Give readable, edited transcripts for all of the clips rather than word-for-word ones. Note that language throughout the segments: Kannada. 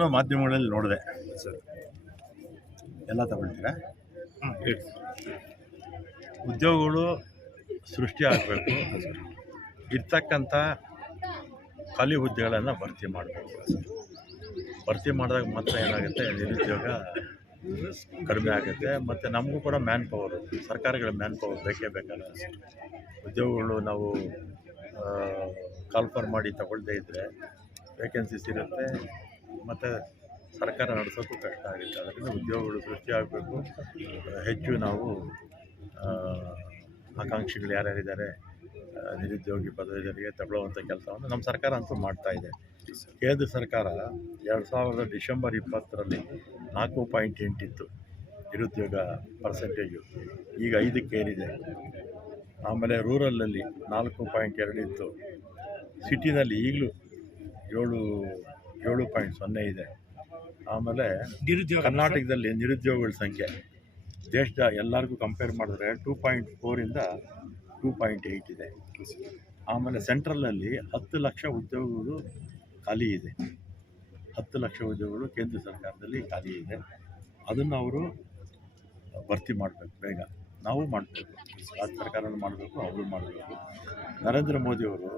ನಾನು ಮಾಧ್ಯಮಗಳಲ್ಲಿ ನೋಡಿದೆ ಸರ್. ಎಲ್ಲ ತಗೊಳ್ತೀರಾ? ಉದ್ಯೋಗಗಳು ಸೃಷ್ಟಿ ಆಗಬೇಕು, ಇರ್ತಕ್ಕಂಥ ಖಾಲಿ ಹುದ್ದೆಗಳನ್ನು ಭರ್ತಿ ಮಾಡಬೇಕು. ಭರ್ತಿ ಮಾಡಿದಾಗ ಮಾತ್ರ ಏನಾಗುತ್ತೆ, ನಿರುದ್ಯೋಗ ಕಡಿಮೆ ಆಗುತ್ತೆ. ಮತ್ತು ನಮಗೂ ಕೂಡ ಮ್ಯಾನ್ ಪವರು, ಸರ್ಕಾರಗಳ ಮ್ಯಾನ್ ಪವರ್ ಬೇಕೇ ಬೇಕಲ್ಲ. ಉದ್ಯೋಗಗಳು ನಾವು ಕಾಲ್ಫರ್ ಮಾಡಿ ತಗೊಳ್ಳದೇ ಇದ್ದರೆ ವೇಕೆನ್ಸೀಸ್ ಇರುತ್ತೆ, ಮತ್ತು ಸರ್ಕಾರ ನಡೆಸೋಕ್ಕೂ ಕಷ್ಟ ಆಗುತ್ತೆ. ಅದರಿಂದ ಉದ್ಯೋಗಗಳು ಸೃಷ್ಟಿ ಆಗಬೇಕು. ಹೆಚ್ಚು ನಾವು ಆಕಾಂಕ್ಷಿಗಳು ಯಾರ್ಯಾರಿದ್ದಾರೆ ನಿರುದ್ಯೋಗಿ ಪದವೀಧರಿಗೆ ತಗೊಳ್ಳುವಂಥ ಕೆಲಸವನ್ನು ನಮ್ಮ ಸರ್ಕಾರ ಅಂತೂ ಮಾಡ್ತಾ ಇದೆ. ಕೇಂದ್ರ ಸರ್ಕಾರ 2000 ಡಿಸೆಂಬರ್ 20ರಲ್ಲಿ 4.8 ಇತ್ತು ನಿರುದ್ಯೋಗ ಪರ್ಸೆಂಟೇಜು, ಈಗ 5ಕ್ಕೆ ಏರಿದೆ. ಆಮೇಲೆ ರೂರಲಲ್ಲಿ 4.2 ಇತ್ತು, ಸಿಟಿನಲ್ಲಿ ಈಗಲೂ 7.0 ಇದೆ. ಆಮೇಲೆ ಕರ್ನಾಟಕದಲ್ಲಿ ನಿರುದ್ಯೋಗಿಗಳ ಸಂಖ್ಯೆ ದೇಶದ ಎಲ್ಲರಿಗೂ ಕಂಪೇರ್ ಮಾಡಿದ್ರೆ 2.4 2.8 ಇದೆ. ಆಮೇಲೆ ಸೆಂಟ್ರಲಲ್ಲಿ 10 ಲಕ್ಷ ಉದ್ಯೋಗಗಳು ಖಾಲಿ ಇದೆ. 10 ಲಕ್ಷ ಉದ್ಯೋಗಗಳು ಕೇಂದ್ರ ಸರ್ಕಾರದಲ್ಲಿ ಖಾಲಿ ಇದೆ. ಅದನ್ನು ಅವರು ಭರ್ತಿ ಮಾಡಬೇಕು, ಬೇಗ ನಾವು ಮಾಡಬೇಕು, ರಾಜ್ಯ ಸರ್ಕಾರನೂ ಮಾಡಬೇಕು, ಅವರು ಮಾಡಬೇಕು. ನರೇಂದ್ರ ಮೋದಿಯವರು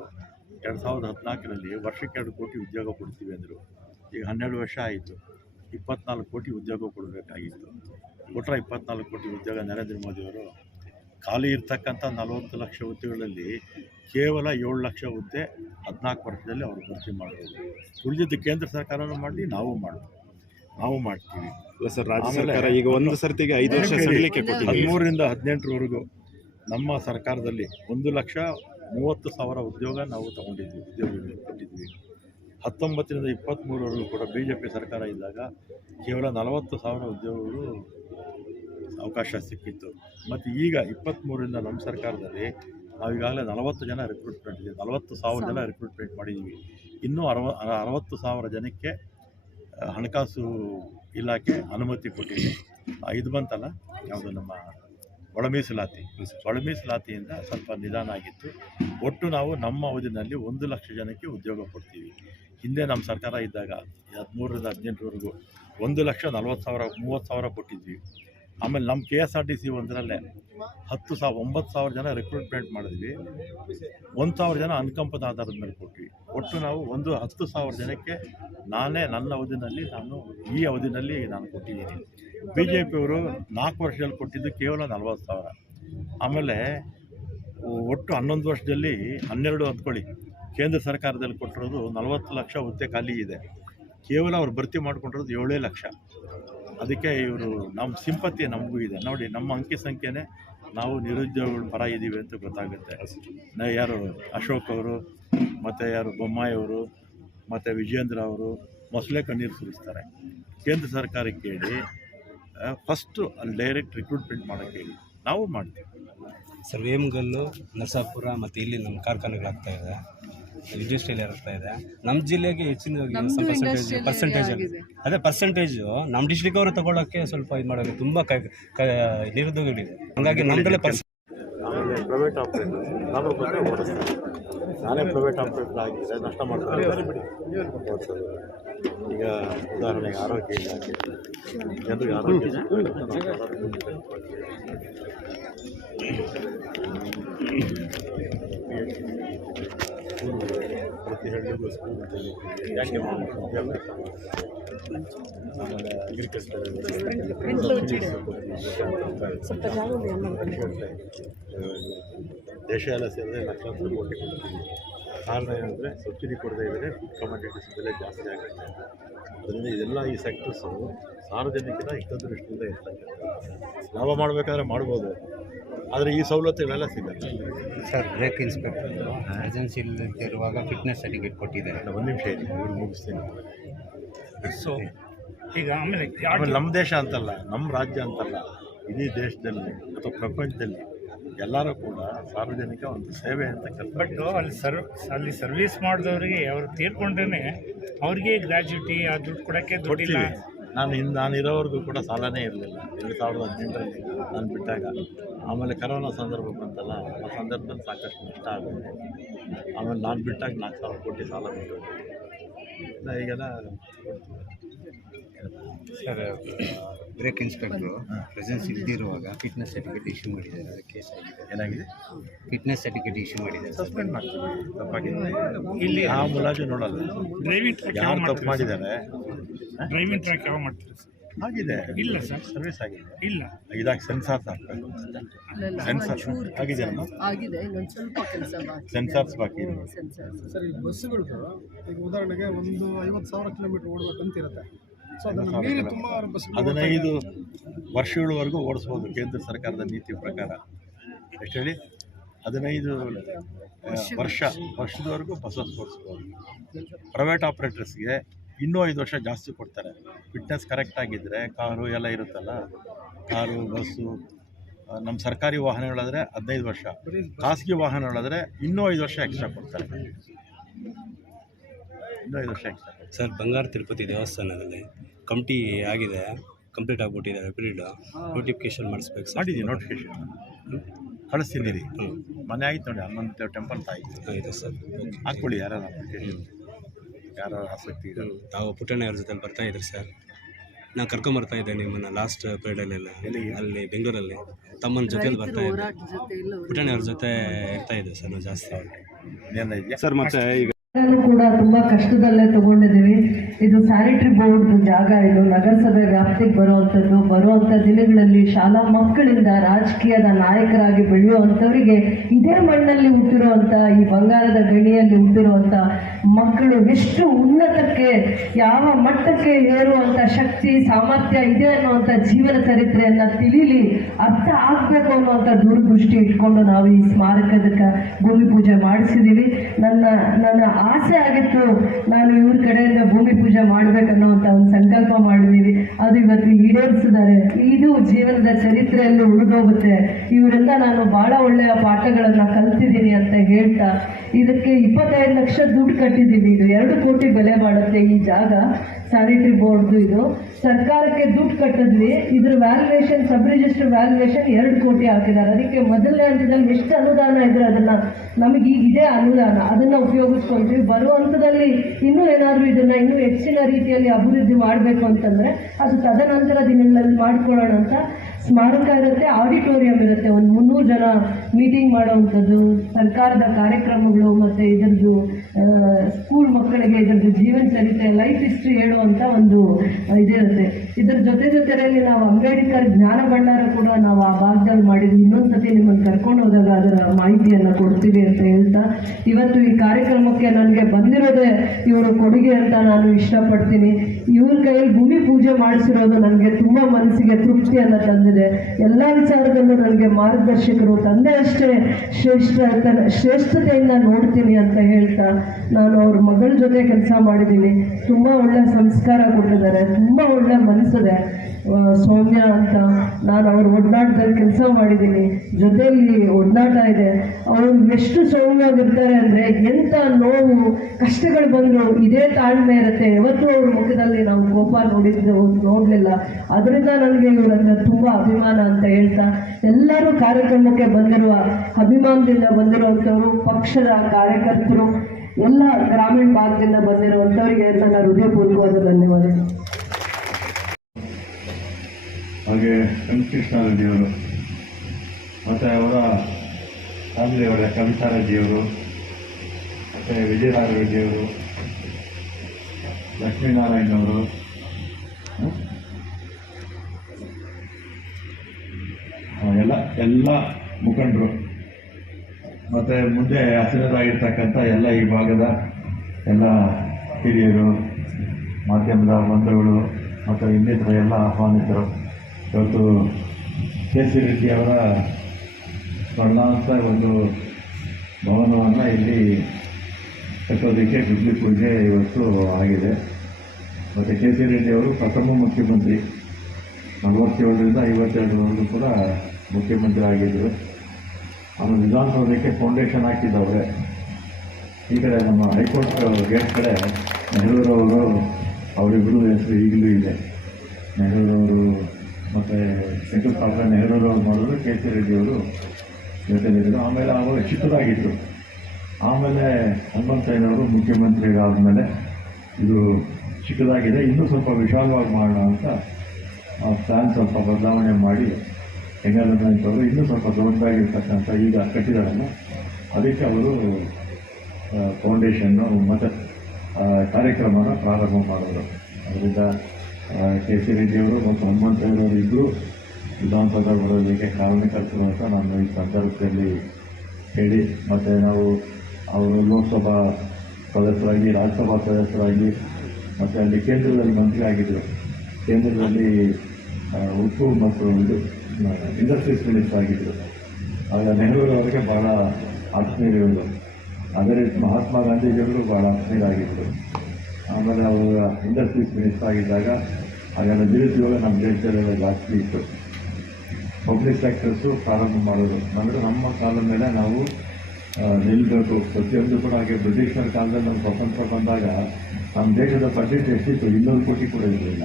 2014ರಲ್ಲಿ ವರ್ಷಕ್ಕೆ 2 ಕೋಟಿ ಉದ್ಯೋಗ ಕೊಡ್ತೀವಿ ಅಂದರು. ಈಗ 12 ವರ್ಷ ಆಯಿತು, 24 ಕೋಟಿ ಉದ್ಯೋಗ ಕೊಡಬೇಕಾಗಿತ್ತು. ಕೊಟ್ಟರೆ 24 ಕೋಟಿ ಉದ್ಯೋಗ ನರೇಂದ್ರ ಮೋದಿಯವರು. ಖಾಲಿ ಇರ್ತಕ್ಕಂಥ 40 ಲಕ್ಷ ಹುದ್ದೆಗಳಲ್ಲಿ ಕೇವಲ 7 ಲಕ್ಷ ಹುದ್ದೆ 14 ವರ್ಷದಲ್ಲಿ ಅವರು ಭರ್ತಿ ಮಾಡ್ಬೋದು. ಉಳಿದಿದ್ದು ಕೇಂದ್ರ ಸರ್ಕಾರನೂ ಮಾಡಿ, ನಾವು ಮಾಡ್ತೀವಿ. ಸರ್, ರಾಜ್ಯ ಸರ್ಕಾರ ಈಗ ಒಂದು ಸರ್ತಿಗೆ 5 ವರ್ಷ ಸಡಿಲಿಕೆ ಕೊಟ್ಟಿದೆ. 13ರಿಂದ 18ರವರೆಗೂ ನಮ್ಮ ಸರ್ಕಾರದಲ್ಲಿ 1,30,000 ಉದ್ಯೋಗ ನಾವು ಉದ್ಯೋಗಗಳು ಕೊಟ್ಟಿದ್ವಿ. 19ರಿಂದ 23ರವರೆಗೂ ಕೂಡ BJP ಸರ್ಕಾರ ಇದ್ದಾಗ ಕೇವಲ 40,000 ಉದ್ಯೋಗಗಳು ಅವಕಾಶ ಸಿಕ್ಕಿತ್ತು. ಮತ್ತು ಈಗ 23ರಿಂದ ನಮ್ಮ ಸರ್ಕಾರದಲ್ಲಿ ನಾವೀಗಾಗಲೇ 40 ಜನ ರಿಕ್ರೂಟ್ಮೆಂಟ್ ಇದೆ, 40,000 ಜನ ರಿಕ್ರೂಟ್ಮೆಂಟ್ ಮಾಡಿದ್ದೀವಿ. ಇನ್ನೂ 60,000 ಜನಕ್ಕೆ ಹಣಕಾಸು ಇಲಾಖೆ ಅನುಮತಿ ಕೊಟ್ಟಿದೆ. ಇದು ಬಂತಲ್ಲ, ಯಾವುದು ನಮ್ಮ ಒಳ ಮೀಸಲಾತಿಯಿಂದ ಸ್ವಲ್ಪ ನಿಧಾನ ಆಗಿತ್ತು. ಒಟ್ಟು ನಾವು ನಮ್ಮ ಅವಧಿನಲ್ಲಿ 1 ಲಕ್ಷ ಜನಕ್ಕೆ ಉದ್ಯೋಗ ಕೊಡ್ತೀವಿ. ಹಿಂದೆ ನಮ್ಮ ಸರ್ಕಾರ ಇದ್ದಾಗ 13ರಿಂದ 18ರವರೆಗೂ 1,40,000 ಕೊಟ್ಟಿದ್ವಿ. ಆಮೇಲೆ ನಮ್ಮ KSRTC ಒಂದರಲ್ಲೇ 9,000 ಜನ ರಿಕ್ರೂಟ್ಮೆಂಟ್ ಮಾಡಿದ್ವಿ, 1,000 ಜನ ಅನುಕಂಪದ ಆಧಾರದ ಮೇಲೆ ಕೊಟ್ವಿ. ಒಟ್ಟು ನಾವು 10,000 ಜನಕ್ಕೆ ನನ್ನ ಅವಧಿನಲ್ಲಿ ಈ ಅವಧಿನಲ್ಲಿ ನಾನು ಕೊಟ್ಟಿದ್ದೀನಿ. BJPಯವರು 4 ವರ್ಷದಲ್ಲಿ ಕೊಟ್ಟಿದ್ದು ಕೇವಲ 40,000. ಆಮೇಲೆ ಒಟ್ಟು 11 ವರ್ಷದಲ್ಲಿ 12 ಅಂದ್ಕೊಳ್ಳಿ, ಕೇಂದ್ರ ಸರ್ಕಾರದಲ್ಲಿ ಕೊಟ್ಟಿರೋದು 40 ಲಕ್ಷ ಹುದ್ದೆ ಖಾಲಿ ಇದೆ. ಕೇವಲ ಅವ್ರು ಭರ್ತಿ ಮಾಡ್ಕೊಂಡಿರೋದು 7 ಲಕ್ಷ. ಅದಕ್ಕೆ ಇವರು ನಮ್ಮ ಸಿಂಪತಿ ನಮಗೂ ಇದೆ ನೋಡಿ. ನಮ್ಮ ಅಂಕಿ ಸಂಖ್ಯೆನೇ ನಾವು ನಿರುದ್ಯೋಗಗಳ ಪರ ಇದ್ದೀವಿ ಅಂತ ಗೊತ್ತಾಗುತ್ತೆ. ಯಾರು ಅಶೋಕ್ ಅವರು, ಮತ್ತು ಯಾರು ಬೊಮ್ಮಾಯಿ ಅವರು, ಮತ್ತು ವಿಜಯೇಂದ್ರ ಅವರು ಮೊಸಳೆ ಕಣ್ಣೀರು ಸುರಿಸ್ತಾರೆ. ಕೇಂದ್ರ ಸರ್ಕಾರಕ್ಕೆ ಹೇಳಿ ಫಸ್ಟು ಅಲ್ಲಿ ಡೈರೆಕ್ಟ್ ರಿಕ್ರೂಟ್ಮೆಂಟ್ ಮಾಡೋಕ್ಕೆ ಹೇಳಿ, ನಾವು ಮಾಡ್ತೀವಿ. ಸರ್, ವೇಮಗಲ್ಲು, ನರಸಾಪುರ ಮತ್ತು ಇಲ್ಲಿ ನಮ್ಮ ಕಾರ್ಖಾನೆಗಳಾಗ್ತಾ ಇದೆ, ಇಂಡಸ್ಟ್ರಿಯಲ್ ಆಗ್ತಾ ಇದೆ. ನಮ್ಮ ಜಿಲ್ಲೆಗೆ ಹೆಚ್ಚಿನ ಪರ್ಸೆಂಟೇಜು ನಮ್ಮ ಡಿಸ್ಟ್ರಿಕ್ ಅವರು ತಗೊಳ್ಳೋಕ್ಕೆ ಸ್ವಲ್ಪ ಇದು ಮಾಡೋದು ತುಂಬ ನಿರುದ್ಯೋಗಗಳಿದೆ. ಹಾಗಾಗಿ ನಮ್ಮದಲ್ಲೇ ಪ್ರೈವೇಟ್ ಆಪ್ರೇಟರ್ ನಾನೇ ಪ್ರೈವೇಟ್ ಆಪ್ರೇಟರ್ ಆಗಿದೆ, ನಷ್ಟ ಮಾಡ್ತಾರೆ. ಈಗ ಉದಾಹರಣೆಗೆ ಆರೋಗ್ಯ ಇಲಾಖೆ ಜನರಿಗೆ ಆರೋಗ್ಯ ಪ್ರತಿ ಹಳ್ಳಿಗೂ ಸ್ಕೂಲ್ ಯಾಕೆ ಆಮೇಲೆ ಅಗ್ರಿಕಲ್ಚರ್ ದೇಶ ಎಲ್ಲ ಸೇರಿದ್ರೆ ಲಕ್ಷಾಂತರ ಕೋಟಿ ಕೊಡ್ತೀವಿ. ಕಾರಣ ಏನಂದರೆ ಸಬ್ಸಿಡಿ ಕೊಡದೇ ಇದ್ದರೆ ಫುಡ್ ಕಮಾಡಿಟೀಸ್ ಬೆಲೆ ಜಾಸ್ತಿ ಆಗುತ್ತೆ. ಅದರಿಂದ ಇದೆಲ್ಲ ಈ ಸೆಕ್ಟರ್ಸು ಸಾರ್ವಜನಿಕರ ಹಿತದೃಷ್ಟಿಯಿಂದ ಇರ್ತಕ್ಕಂಥ. ಲಾಭ ಮಾಡಬೇಕಾದ್ರೆ ಮಾಡ್ಬೋದು, ಆದರೆ ಈ ಸವಲತ್ತುಗಳೆಲ್ಲ ಸಿಗುತ್ತೆ. ಸರ್, ಬ್ರೇಕ್ ಇನ್ಸ್ಪೆಕ್ಟರ್ ಏಜೆನ್ಸಿ ಇರುವಾಗ ಫಿಟ್ನೆಸ್ ಸರ್ಟಿಫಿಕೇಟ್ ಕೊಟ್ಟಿದ್ದಾರೆ. ಒಂದು ನಿಮಿಷ ಇದೆ, ಇವ್ರು ಮುಗಿಸ್ತೀನಿ. ಸೊ ಈಗ ಆಮೇಲೆ ನಮ್ಮ ದೇಶ ಅಂತಲ್ಲ, ನಮ್ಮ ರಾಜ್ಯ ಅಂತಲ್ಲ, ಇಡೀ ದೇಶದಲ್ಲಿ ಅಥವಾ ಪ್ರಪಂಚದಲ್ಲಿ ಎಲ್ಲರೂ ಕೂಡ ಸಾರ್ವಜನಿಕ ಒಂದು ಸೇವೆ ಅಂತ ಕೆಲಸ. ಬಟ್ ಅಲ್ಲಿ ಸರ್ವಿಸ್ ಮಾಡಿದವರಿಗೆ ಅವ್ರು ತೀರ್ಕೊಂಡ್ರೆ ಅವ್ರಿಗೆ ಗ್ರ್ಯಾಜುಯಿಟಿ ಆ ದುಡ್ಡು ಕೊಡೋಕ್ಕೆ ದುಡ್ಡಿಲ್ಲ. ನಾನಿರೋವರೆಗೂ ಕೂಡ ಸಾಲನೇ ಇರಲಿಲ್ಲ 2018ರಲ್ಲಿ ನಾನು ಬಿಟ್ಟಾಗ. ಆಮೇಲೆ ಕರೋನಾ ಸಂದರ್ಭ ಬಂತಲ್ಲ, ಆ ಸಂದರ್ಭದಲ್ಲಿ ಸಾಕಷ್ಟು ನಷ್ಟ ಆಗುತ್ತೆ. ಆಮೇಲೆ ನಾನು ಬಿಟ್ಟಾಗ 4,000 ಕೋಟಿ ಸಾಲ ಬಿಟ್ಟು ಈಗೆಲ್ಲ ಸರ್ ಬ್ರೇಕ್ ಇನ್ಸ್ಪೆಕ್ಟ್ರು ಪ್ರೆಸೆನ್ಸ್ ಇಲ್ದಿರುವಾಗ ಫಿಟ್ನೆಸ್ ಸರ್ಟಿಫಿಕೇಟ್ ಇಶ್ಯೂ ಮಾಡಿದ್ದಾರೆ, ಅದಕ್ಕೆ ಕೇಸ್ ಆಗಿದೆ. ಏನಾಗಿದೆ? ಫಿಟ್ನೆಸ್ ಸರ್ಟಿಫಿಕೇಟ್ ಇಶ್ಯೂ ಮಾಡಿದ್ದಾರೆ. ಸಸ್ಪೆಂಡ್ ಮಾಡ್ತೀವಿ. ತಪ್ಪಾಗಿದೆ. ಇಲ್ಲಿ ಯಾವ ಮುಲಾಜು ನೋಡಲ್ಲ. ಡ್ರೈವಿಂಗ್ ಟ್ರ್ಯಾಕ್ ಯಾರು ತಪ್ಪು ಮಾಡಿದ್ದಾರೆ ಡ್ರೈವಿಂಗ್ ಟ್ರ್ಯಾಕ್ ಯಾವ ಮಾಡ್ತೀರಿ ಸರ್? ಆಗಿದೆ. ಇಲ್ಲ ಸರ್, ಸರ್ವಿಸ್ ಆಗಿದೆ. ಇಲ್ಲ. ಇದಾಗಿ ಸೆನ್ಸಾರ್ಸ್ ಹಾಕ್ಬೇಕು. ಸೆನ್ಸಾರ್ ಆಗಿದೆ ಅಮ್ಮ? ಆಗಿದೆ, ಇನ್ನೊಂದು ಸ್ವಲ್ಪ ಕೆಲಸ ಬಾಕಿ. ಸೆನ್ಸಾರ್ಸ್ ಬಾಕಿ ಇದೆ. ಸೆನ್ಸಾರ್ಸ್ ಸರ್ ಈ ಬಸ್ಸುಗಳು ಈಗ ಉದಾಹರಣೆಗೆ ಒಂದು 50,000 ಕಿಲೋಮೀಟರ್ ಓಡಬೇಕಂತ ಇರುತ್ತೆ. ಸೊ ಅದನ್ನು ಮೀರಿ ತುಂಬ ಬಸ್ 15 ವರ್ಷಗಳವರೆಗೂ ಓಡಿಸ್ಬೋದು ಕೇಂದ್ರ ಸರ್ಕಾರದ ನೀತಿ ಪ್ರಕಾರ. ಎಷ್ಟು ಹೇಳಿ? 15 ವರ್ಷದವರೆಗೂ ಬಸ್ ಓಡಿಸ್ಬೋದು. ಪ್ರೈವೇಟ್ ಆಪ್ರೇಟರ್ಸ್ಗೆ ಇನ್ನೂ 5 ವರ್ಷ ಜಾಸ್ತಿ ಕೊಡ್ತಾರೆ. ಫಿಟ್ನೆಸ್ ಕರೆಕ್ಟ್ ಆಗಿದ್ದರೆ ಕಾರು ಎಲ್ಲ ಇರುತ್ತಲ್ಲ, ಕಾರು ಬಸ್ಸು. ನಮ್ಮ ಸರ್ಕಾರಿ ವಾಹನಗಳಾದರೆ 15 ವರ್ಷ, ಖಾಸಗಿ ವಾಹನಗಳಾದರೆ ಇನ್ನೂ 5 ವರ್ಷ ಎಕ್ಸ್ಟ್ರಾ ಕೊಡ್ತಾರೆ. ಇನ್ನೂ 5 ವರ್ಷ ಎಕ್ಸ್ಟ್ರಾ. ಸರ್, ಬಂಗಾರ ತಿರುಪತಿ ದೇವಸ್ಥಾನದಲ್ಲಿ ಕಮಿಟಿ ಆಗಿದೆ, ಕಂಪ್ಲೀಟ್ ಆಗಿಬಿಟ್ಟಿದ್ದಾರೆ. ಪೀರಿಯಡ್ ನೋಟಿಫಿಕೇಶನ್ ಮಾಡಿಸ್ಬೇಕು ಸರ್. ಮಾಡಿದ್ದೀನಿ ನೋಟಿಫಿಕೇಶನ್, ಕಳಿಸ್ತಿದ್ದೀರಿ. ಮನೆ ಆಯ್ತು ನೋಡಿ, ಹನುಮಂತ ಟೆಂಪಲ್ ಆಯಿತು. ಆಯಿತು ಸರ್, ಹಾಕ್ಕೊಳ್ಳಿ ಯಾರು ಅಪ್ಲಿಕೇಶನ್, ಯಾರು ಆಸಕ್ತಿ ಇದೆ. ತಾವು ಪುಟ್ಟಣ್ಣವ್ರ ಜೊತೆ ಬರ್ತಾ ಇದ್ರಿ ಸರ್. ನಾನು ಕರ್ಕೊಂಬರ್ತಾ ಇದ್ದೆ ನಿಮ್ಮನ್ನು ಲಾಸ್ಟ್ ಪೀರಿಯಡಲ್ಲೆಲ್ಲ. ಅಲ್ಲಿ ಬೆಂಗಳೂರಲ್ಲಿ ತಮ್ಮನ ಜೊತೆಲಿ ಬರ್ತಾ ಇದ್ದೆ. ಹೋರಾಟ ಜೊತೆ ಎಲ್ಲ ಪುಟ್ಟಣ್ಣವ್ರ ಜೊತೆ ಇರ್ತಾ ಇದ್ದೆ ಸರ್ ನಾನು ಜಾಸ್ತಿ. ಇನ್ನೇನು ಇದೆಯಾ ಸರ್ ಮತ್ತೆ ಈಗ ಕೂಡ ತುಂಬಾ ಕಷ್ಟದಲ್ಲೇ ತಗೊಂಡಿದ್ದೀವಿ. ಇದು ಸ್ಯಾನಿಟರಿ ಬೋರ್ಡ್ ಜಾಗ, ಇದು ನಗರಸಭೆ ವ್ಯಾಪ್ತಿಗೆ ಬರುವಂಥ ದಿನಗಳಲ್ಲಿ ಶಾಲಾ ಮಕ್ಕಳಿಂದ ರಾಜಕೀಯದ ನಾಯಕರಾಗಿ ಬೆಳೆಯುವಂಥವರಿಗೆ ಇದೇ ಮಣ್ಣಲ್ಲಿ ಹುಟ್ಟಿರುವಂಥ, ಈ ಬಂಗಾರದ ಗಣಿಯಲ್ಲಿ ಹುಟ್ಟಿರುವಂಥ ಮಕ್ಕಳು ಎಷ್ಟು ಉನ್ನತಕ್ಕೆ, ಯಾವ ಮಟ್ಟಕ್ಕೆ ಏರುವಂಥ ಶಕ್ತಿ ಸಾಮರ್ಥ್ಯ ಇದೆ ಅನ್ನುವಂಥ ಜೀವನ ಚರಿತ್ರೆಯನ್ನು ತಿಳಿಲಿ, ಅರ್ಥ ಆಗಬೇಕು ಅನ್ನುವಂಥ ದೂರದೃಷ್ಟಿ ಇಟ್ಕೊಂಡು ನಾವು ಈ ಸ್ಮಾರಕದ ಭೂಮಿ ಪೂಜೆ ಮಾಡಿಸಿದ್ದೀವಿ. ನನ್ನ ಆಸೆ ಆಗಿತ್ತು, ನಾನು ಇವ್ರ ಕಡೆಯಿಂದ ಭೂಮಿ ಪೂಜೆ ಮಾಡಬೇಕನ್ನುವಂಥ ಒಂದು ಸಂಕಲ್ಪ ಮಾಡಿದ್ದೀವಿ. ಅದು ಇವತ್ತು ಈಡೇರಿಸಿದ್ದಾರೆ. ಇದು ಜೀವನದ ಚರಿತ್ರೆಯಲ್ಲಿ ಉಳಿದೋಗುತ್ತೆ. ಇವರಿಂದ ನಾನು ಭಾಳ ಒಳ್ಳೆಯ ಪಾಠಗಳನ್ನು ಕಲ್ತಿದ್ದೀನಿ ಅಂತ ಹೇಳ್ತಾ, ಇದಕ್ಕೆ 25 ಲಕ್ಷ ದುಡ್ಡು ಕಟ್ಟಿದ್ದೀವಿ. ಇದು 2 ಕೋಟಿ ಬೆಲೆ ಬಾಳುತ್ತೆ ಈ ಜಾಗ. ಸ್ಯಾನಿಟರಿ ಬೋರ್ಡ್ದು ಇದು ಸರ್ಕಾರಕ್ಕೆ ದುಡ್ಡು ಕಟ್ಟಿದ್ವಿ. ಇದ್ರ ವ್ಯಾಲ್ಯೂಯೇಷನ್, ಸಬ್ ರಿಜಿಸ್ಟರ್ ವ್ಯಾಲ್ಯೂಯೇಷನ್ 2 ಕೋಟಿ ಹಾಕಿದ್ದಾರೆ. ಅದಕ್ಕೆ ಮೊದಲನೇ ಹಂತದಲ್ಲಿ ಎಷ್ಟು ಅನುದಾನ ಇದ್ರೆ ಅದನ್ನು, ನಮಗೆ ಈಗಿದೆ ಅನುದಾನ, ಅದನ್ನು ಉಪಯೋಗಿಸ್ಕೊಂತೀವಿ. ಬರೋ ಹಂತದಲ್ಲಿ ಇನ್ನೂ ಏನಾದರೂ ಇದನ್ನು ಇನ್ನೂ ಹೆಚ್ಚಿನ ರೀತಿಯಲ್ಲಿ ಅಭಿವೃದ್ಧಿ ಮಾಡಬೇಕು ಅಂತಂದರೆ ಅದು ತದನಂತರ ದಿನಗಳಲ್ಲಿ ಮಾಡ್ಕೊಳ್ಳೋಣ ಅಂತ. ಸ್ಮಾರಕ ಇರುತ್ತೆ, ಆಡಿಟೋರಿಯಂ ಇರುತ್ತೆ, ಒಂದು 300 ಜನ ಮೀಟಿಂಗ್ ಮಾಡೋವಂಥದ್ದು, ಸರ್ಕಾರದ ಕಾರ್ಯಕ್ರಮಗಳು ಮತ್ತು ಇದರದ್ದು ಸ್ಕೂಲ್ ಮಕ್ಕಳಿಗೆ ಇದರದ್ದು ಜೀವನ ಚರಿತ್ರೆ, ಲೈಫ್ ಹಿಸ್ಟ್ರಿ ಹೇಳುವಂಥ ಒಂದು ಇದಿರುತ್ತೆ. ಇದರ ಜೊತೆಯಲ್ಲಿ ನಾವು ಅಂಬೇಡ್ಕರ್ ಜ್ಞಾನ ಭಂಡಾರ ಕೂಡ ನಾವು ಆ ಭಾಗದಲ್ಲಿ ಮಾಡಿದ್ವಿ. ಇನ್ನೊಂದು ಸತಿ ನಿಮ್ಮನ್ನು ಕರ್ಕೊಂಡು ಹೋದಾಗ ಅದರ ಮಾಹಿತಿಯನ್ನು ಕೊಡ್ತೀವಿ ಅಂತ ಹೇಳ್ತಾ, ಇವತ್ತು ಈ ಕಾರ್ಯಕ್ರಮಕ್ಕೆ ನನಗೆ ಬಂದಿರೋದೇ ಇವರು ಕೊಡುಗೆ ಅಂತ ನಾನು ಇಷ್ಟಪಡ್ತೀನಿ. ಇವ್ರ ಕೈಯಲ್ಲಿ ಭೂಮಿ ಪೂಜೆ ಮಾಡಿಸಿರೋದು ನನಗೆ ತುಂಬ ಮನಸ್ಸಿಗೆ ತೃಪ್ತಿಯನ್ನು ತಂದಿದೆ. ಎಲ್ಲ ವಿಚಾರದಲ್ಲೂ ನನಗೆ ಮಾರ್ಗದರ್ಶಕರು, ತಂದೆ ಅಷ್ಟೇ ಶ್ರೇಷ್ಠತೆಯಿಂದ ನೋಡ್ತೀನಿ ಅಂತ ಹೇಳ್ತಾ, ನಾನು ಅವ್ರ ಮಗಳ ಜೊತೆ ಕೆಲಸ ಮಾಡಿದ್ದೀನಿ. ತುಂಬ ಒಳ್ಳೆ ಸಂಸ್ಕಾರ ಕೊಟ್ಟಿದ್ದಾರೆ, ತುಂಬ ಒಳ್ಳೆ ಮನಸ್ಸಿದೆ. ಸೌಮ್ಯ ಅಂತ, ನಾನು ಅವ್ರ ಒಡನಾಟದಲ್ಲಿ ಕೆಲಸ ಮಾಡಿದ್ದೀನಿ, ಜೊತೆಯಲ್ಲಿ ಒಡನಾಟ ಇದೆ. ಅವರು ಎಷ್ಟು ಸೌಮ್ಯವಾಗಿರ್ತಾರೆ ಅಂದರೆ, ಎಂಥ ನೋವು ಕಷ್ಟಗಳು ಬಂದರೂ ಇದೇ ತಾಳ್ಮೆ ಇರುತ್ತೆ. ಯಾವತ್ತೂ ಅವ್ರ ಮುಖದಲ್ಲಿ ನಾವು ಕೋಪ ನೋಡಲಿಲ್ಲ. ಅದರಿಂದ ನನಗೆ ಇವರನ್ನ ತುಂಬ ಅಭಿಮಾನ ಅಂತ ಹೇಳ್ತಾ, ಎಲ್ಲರೂ ಕಾರ್ಯಕ್ರಮಕ್ಕೆ ಬಂದಿರುವ ಅಭಿಮಾನದಿಂದ ಬಂದಿರುವಂಥವರು, ಪಕ್ಷದ ಕಾರ್ಯಕರ್ತರು, ಎಲ್ಲ ಗ್ರಾಮೀಣ ಭಾಗದಿಂದ ಬಂದಿರುವಂಥವರಿಗೆ ನನ್ನ ಹೃದಯಪೂರ್ವಕವಾದ ಧನ್ಯವಾದಗಳು. ಹಾಗೆ ವೆಂಕಟಕೃಷ್ಣ ರೆಡ್ಡಿಯವರು ಮತ್ತು ಅವರ ಫ್ಯಾಮಿಲಿಯವರ ಕವಿತಾ ರೆಡ್ಡಿಯವರು ಮತ್ತು ವಿಜಯರಾಘ ರೆಡ್ಡಿಯವರು, ಲಕ್ಷ್ಮೀನಾರಾಯಣವರು, ಎಲ್ಲ ಮುಖಂಡರು, ಮತ್ತು ಮುಂದೆ ಹಸಿರಾಗಿರ್ತಕ್ಕಂಥ ಎಲ್ಲ ಈ ಭಾಗದ ಎಲ್ಲ ಹಿರಿಯರು, ಮಾಧ್ಯಮದ ಬಂಧುಗಳು ಮತ್ತು ಇನ್ನಿತರ ಎಲ್ಲ ಆಹ್ವಾನಿತರು. ಇವತ್ತು ಕೆ.ಸಿ. ರೆಡ್ಡಿಯವರ ಸ್ಮರಣಾರ್ಥ ಒಂದು ಭವನವನ್ನು ಇಲ್ಲಿ ಕಟ್ಟೋದಕ್ಕೆ ಗುದ್ಲಿ ಪೂಜೆ ಇವತ್ತು ಆಗಿದೆ. ಮತ್ತು ಕೆ.ಸಿ. ರೆಡ್ಡಿಯವರು ಪ್ರಥಮ ಮುಖ್ಯಮಂತ್ರಿ, 47ರಿಂದ 52ರವರೆಗೂ ಕೂಡ ಮುಖ್ಯಮಂತ್ರಿ ಆಗಿದ್ದರು. ಆಮೇಲೆ ವಿಧಾನಸೌಧಕ್ಕೆ ಫೌಂಡೇಶನ್ ಹಾಕಿದ್ದವ್ರೆ. ಈ ಕಡೆ ನಮ್ಮ ಹೈಕೋರ್ಟ್ ಗೇಟ್ ಕಡೆ ನೆಹರೂರವರು, ಅವರಿಬ್ಬರು ಹೆಸರು ಈಗಲೂ ಇದೆ. ನೆಹರೂರವರು ಮತ್ತು ಶಂಕುಸ್ಥಾಪನೆ ನೆಹರೂರವರು ಮಾಡಿದ್ರು, ಕೆ.ಸಿ. ರೆಡ್ಡಿಯವರು ಜೊತೆಲಿದ್ದರು. ಆಮೇಲೆ ಅವರು ಚಿತ್ರರಾಗಿದ್ದರು. ಆಮೇಲೆ ಹನುಮಂತಯ್ಯನವರು ಮುಖ್ಯಮಂತ್ರಿಗಳಾದಮೇಲೆ ಇದು ಚಿಕ್ಕದಾಗಿದೆ, ಇನ್ನೂ ಸ್ವಲ್ಪ ವಿಶಾಲವಾಗಿ ಮಾಡೋಣ ಅಂತ ಪ್ಲ್ಯಾನ್ ಸ್ವಲ್ಪ ಬದಲಾವಣೆ ಮಾಡಿ ಹೆಂಗಾದ್ರು ಇನ್ನೂ ಸ್ವಲ್ಪ ದೊಡ್ಡದಾಗಿರ್ತಕ್ಕಂಥ ಈಗ ಕಟ್ಟಿದಾರಲ್ಲ ಅದಕ್ಕೆ ಅವರು ಫೌಂಡೇಶನ್ನು ಮತ್ತು ಕಾರ್ಯಕ್ರಮನ ಪ್ರಾರಂಭ ಮಾಡಿದ್ರು. ಅದರಿಂದ ಕೆ.ಸಿ. ರೆಡ್ಡಿಯವರು ಮತ್ತು ಹನುಮಂತಯ್ಯನವರು ಇಬ್ಬರು ವಿಧಾನಸೌಧ ಬರೋದಕ್ಕೆ ಕಾರಣಕರ್ತರು ಅಂತ ನಾನು ಈ ಸಂದರ್ಭದಲ್ಲಿ ಹೇಳಿ, ಮತ್ತು ನಾವು ಅವರು ಲೋಕಸಭಾ ಸದಸ್ಯರಾಗಿ, ರಾಜ್ಯಸಭಾ ಸದಸ್ಯರಾಗಿ, ಮತ್ತು ಅಲ್ಲಿ ಕೇಂದ್ರದಲ್ಲಿ ಮಂತ್ರಿ ಆಗಿದ್ದರು. ಕೇಂದ್ರದಲ್ಲಿ ಉಕ್ಕು ಮತ್ತು ಇಂಡಸ್ಟ್ರೀಸ್ ಮಿನಿಸ್ಟರ್ ಆಗಿದ್ದರು. ಆಗ ನೆಹರೂರವರಿಗೆ ಭಾಳ ಆತ್ಮೀಯರು. ಅದೇ ರೀತಿ ಮಹಾತ್ಮ ಗಾಂಧೀಜಿಯವರು ಭಾಳ ಆತ್ಮೀಯರಾಗಿದ್ದರು. ಆಮೇಲೆ ಅವರು ಇಂಡಸ್ಟ್ರೀಸ್ ಮಿನಿಸ್ಟರ್ ಆಗಿದ್ದಾಗ ಹಾಗೆಲ್ಲ ನಿರುದ್ಯೋಗ ನಮ್ಮ ದೇಶದಲ್ಲೆಲ್ಲ ಜಾಸ್ತಿ ಇತ್ತು. ಪಬ್ಲಿಕ್ ಸೆಕ್ಟರ್ಸು ಪ್ರಾರಂಭ ಮಾಡೋದು ಅಂದರೆ ನಮ್ಮ ಕಾಲದ ಮೇಲೆ ನಾವು ನಿಲ್ಲಬೇಕು. ಪ್ರತಿಯೊಂದು ಕೂಡ ಹಾಗೆ ಬ್ರಿಟಿಷರ ಕಾಲದಲ್ಲಿ ನಮ್ಮ ಸ್ವತಂತ್ರ ಬಂದಾಗ ನಮ್ಮ ದೇಶದ ಬಜೆಟ್ ಎಷ್ಟಿತ್ತು? 200 ಕೋಟಿ ಕೂಡ ಇರಲಿಲ್ಲ.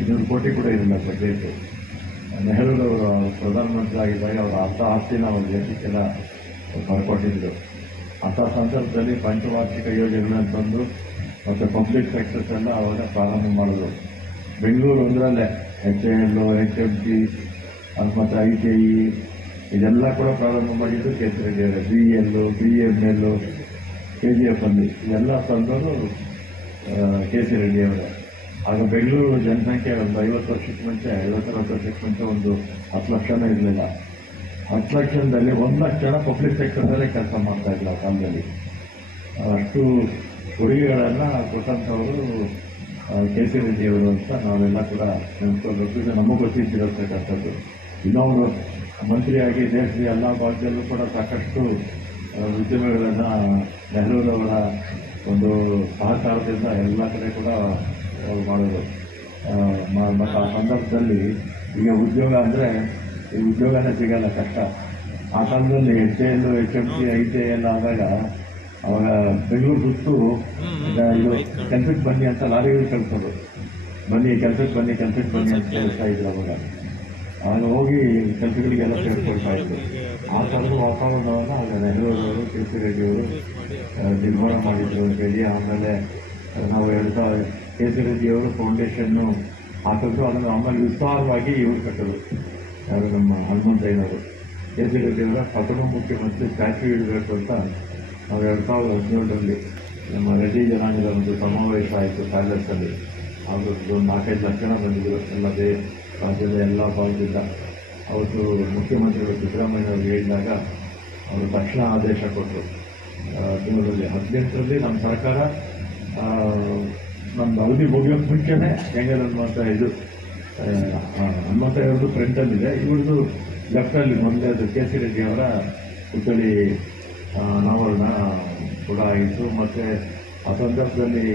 200 ಕೋಟಿ ಕೂಡ ಇರಲಿಲ್ಲ ಬಜೆಟು. ನೆಹರೂರವರು ಪ್ರಧಾನಮಂತ್ರಿ ಆಗಿದ್ದಾಗ ಅವರ ಅರ್ಧ ಆಸ್ತಿನ ಅವ್ರ ದೇಶಕ್ಕೆಲ್ಲ ಬರ್ಕೊಟ್ಟಿದ್ರು. ಅಂಥ ಸಂದರ್ಭದಲ್ಲಿ ಪಂಚವಾರ್ಷಿಕ ಯೋಜನೆಗಳನ್ನು ತಂದು ಮತ್ತು ಪಬ್ಲಿಕ್ ಸೆಕ್ಟರ್ಸ್ ಎಲ್ಲ ಅವಾಗ ಪ್ರಾರಂಭ ಮಾಡಿದ್ರು. ಬೆಂಗಳೂರು ಒಂದರಲ್ಲೇ HAL, HMT ಮತ್ತು ITI ಇದೆಲ್ಲ ಕೂಡ ಪ್ರಾರಂಭ ಮಾಡಿದ್ದು ಕೆ.ಸಿ. ರೆಡ್ಡಿಯವರೇ. BEL, BML, KGF ಅಲ್ಲಿ ಇದೆಲ್ಲ ತಂದವರು ಕೆ.ಸಿ. ರೆಡ್ಡಿಯವರೇ. ಆಗ ಬೆಂಗಳೂರು ಜನಸಂಖ್ಯೆ ಒಂದು 50 ವರ್ಷಕ್ಕೆ ಮುಂಚೆ 50-60 ವರ್ಷಕ್ಕೆ ಮುಂಚೆ ಒಂದು 10 ಲಕ್ಷನೇ ಇರಲಿಲ್ಲ. 10 ಲಕ್ಷದಲ್ಲಿ 1 ಲಕ್ಷ ಜನ ಪಬ್ಲಿಕ್ ಸೆಕ್ಟರ್ನಲ್ಲೇ ಕೆಲಸ ಮಾಡ್ತಾಯಿದ್ರು ಆ ಕಾಲದಲ್ಲಿ. ಅಷ್ಟು ಕೊಡುಗೆಗಳನ್ನು ಕೊಟ್ಟಂಥವರು ಕೆ.ಸಿ. ರೆಡ್ಡಿಯವರು ಅಂತ ನಾವೆಲ್ಲ ಕೂಡ ನೆನೆಸ್ಕೊಳ್ಬೇಕು. ಇದು ನಮಗೆ ಗೊತ್ತಿದ್ದಿರತಕ್ಕಂಥದ್ದು. ಇನ್ನೊಂದು ಮಂತ್ರಿಯಾಗಿ ದೇಶದ ಎಲ್ಲ ಭಾಗದಲ್ಲೂ ಕೂಡ ಸಾಕಷ್ಟು ಉದ್ಯಮಗಳನ್ನು ನೆಹರೂರವರ ಒಂದು ಸಹಕಾರದಿಂದ ಎಲ್ಲ ಕಡೆ ಕೂಡ ಮಾಡೋದು. ಮತ್ತು ಆ ಸಂದರ್ಭದಲ್ಲಿ ಈಗ ಉದ್ಯೋಗ ಅಂದರೆ ಈ ಉದ್ಯೋಗನೇ ಸಿಗಲ್ಲ, ಕಷ್ಟ. ಆ ಕಾಲದಲ್ಲಿ HAL, HMT, ITI ಆದಾಗ ಅವಾಗ ಬೆಂಗಳೂರು ಸುತ್ತು ಇದು ಕೆಲ್ಸಕ್ಕೆ ಬನ್ನಿ ಅಂತ ಲಾರಿಗಳು ಕಳಿಸೋದು. ಬನ್ನಿ ಕೆಲ್ಸಕ್ಕೆ ಬನ್ನಿ ಅಂತ ಹೇಳ್ತಾ ಇದ್ರು ಅವಾಗ. ಆಗ ಹೋಗಿ ಕೆಲಸಗಳಿಗೆಲ್ಲ ಸೇರಿಕೊಳ್ತಾ ಇದ್ರು. ಆ ಥರದ ವಾತಾವರಣವನ್ನು ಆಗ ನೆಹರೂರವರು, ಕೆ.ಸಿ. ರೆಡ್ಡಿಯವರು ನಿರ್ಮಾಣ ಮಾಡಿದ್ರು ಅಂತೇಳಿ. ಆಮೇಲೆ ನಾವು ಹೇಳ್ತಾ ಕೆ.ಸಿ. ರೆಡ್ಡಿಯವರು ಫೌಂಡೇಶನ್ನು ಹಾಕಿದ್ರು. ಅದನ್ನು ಆಮೇಲೆ ವಿಸ್ತಾರವಾಗಿ ಇವರು ಕಟ್ಟೋದು ಯಾರು ನಮ್ಮ ಹನುಮಂತಯ್ಯನವರು. ಕೆ.ಸಿ. ರೆಡ್ಡಿಯವರ ಪ್ರಥಮ ಮುಖ್ಯಮಂತ್ರಿ ಸ್ಟ್ಯಾಚ್ಯೂ ಇಡಬೇಕು ಅಂತ ನಾವು 2017ರಲ್ಲಿ ನಮ್ಮ ರೆಡ್ಡಿ ಜನಾಂಗದ ಒಂದು ಸಮಾವೇಶ ಆಯಿತು ಪ್ಯಾಲೇಸಲ್ಲಿ. ಅದು ಒಂದು 4-5 ಲಕ್ಷ ಜನ ಬಂದಿದ್ದರು ಎಲ್ಲ ರಾಜ್ಯದ ಎಲ್ಲ ಭಾಗದಿಂದ. ಅವತ್ತು ಮುಖ್ಯಮಂತ್ರಿಗಳು ಸಿದ್ದರಾಮಯ್ಯವ್ರಿಗೆ ಹೇಳಿದಾಗ ಅವರು ತಕ್ಷಣ ಆದೇಶ ಕೊಟ್ಟರು. 2018ರಲ್ಲಿ ನಮ್ಮ ಸರ್ಕಾರ ನಮ್ಮ ಅವಧಿ ಮುಗಿಯೋಕ್ಕೆ ಮುಂಚೆನೇ ಹೆಂಗೆ ಅನ್ನುವಂಥ ಇದು ಹನುಮಂತಯ್ಯವ್ರದ್ದು ಫ್ರಂಟಲ್ಲಿದೆ, ಇವ್ರದ್ದು ಲೆಫ್ಟಲ್ಲಿ ಮೊದಲೇ ಅದು ಕೆ.ಸಿ. ರೆಡ್ಡಿಯವರ ಪುತ್ಥಳಿ ಅನಾವರಣ ಕೂಡ ಆಯಿತು. ಮತ್ತು ಆ ಸಂದರ್ಭದಲ್ಲಿ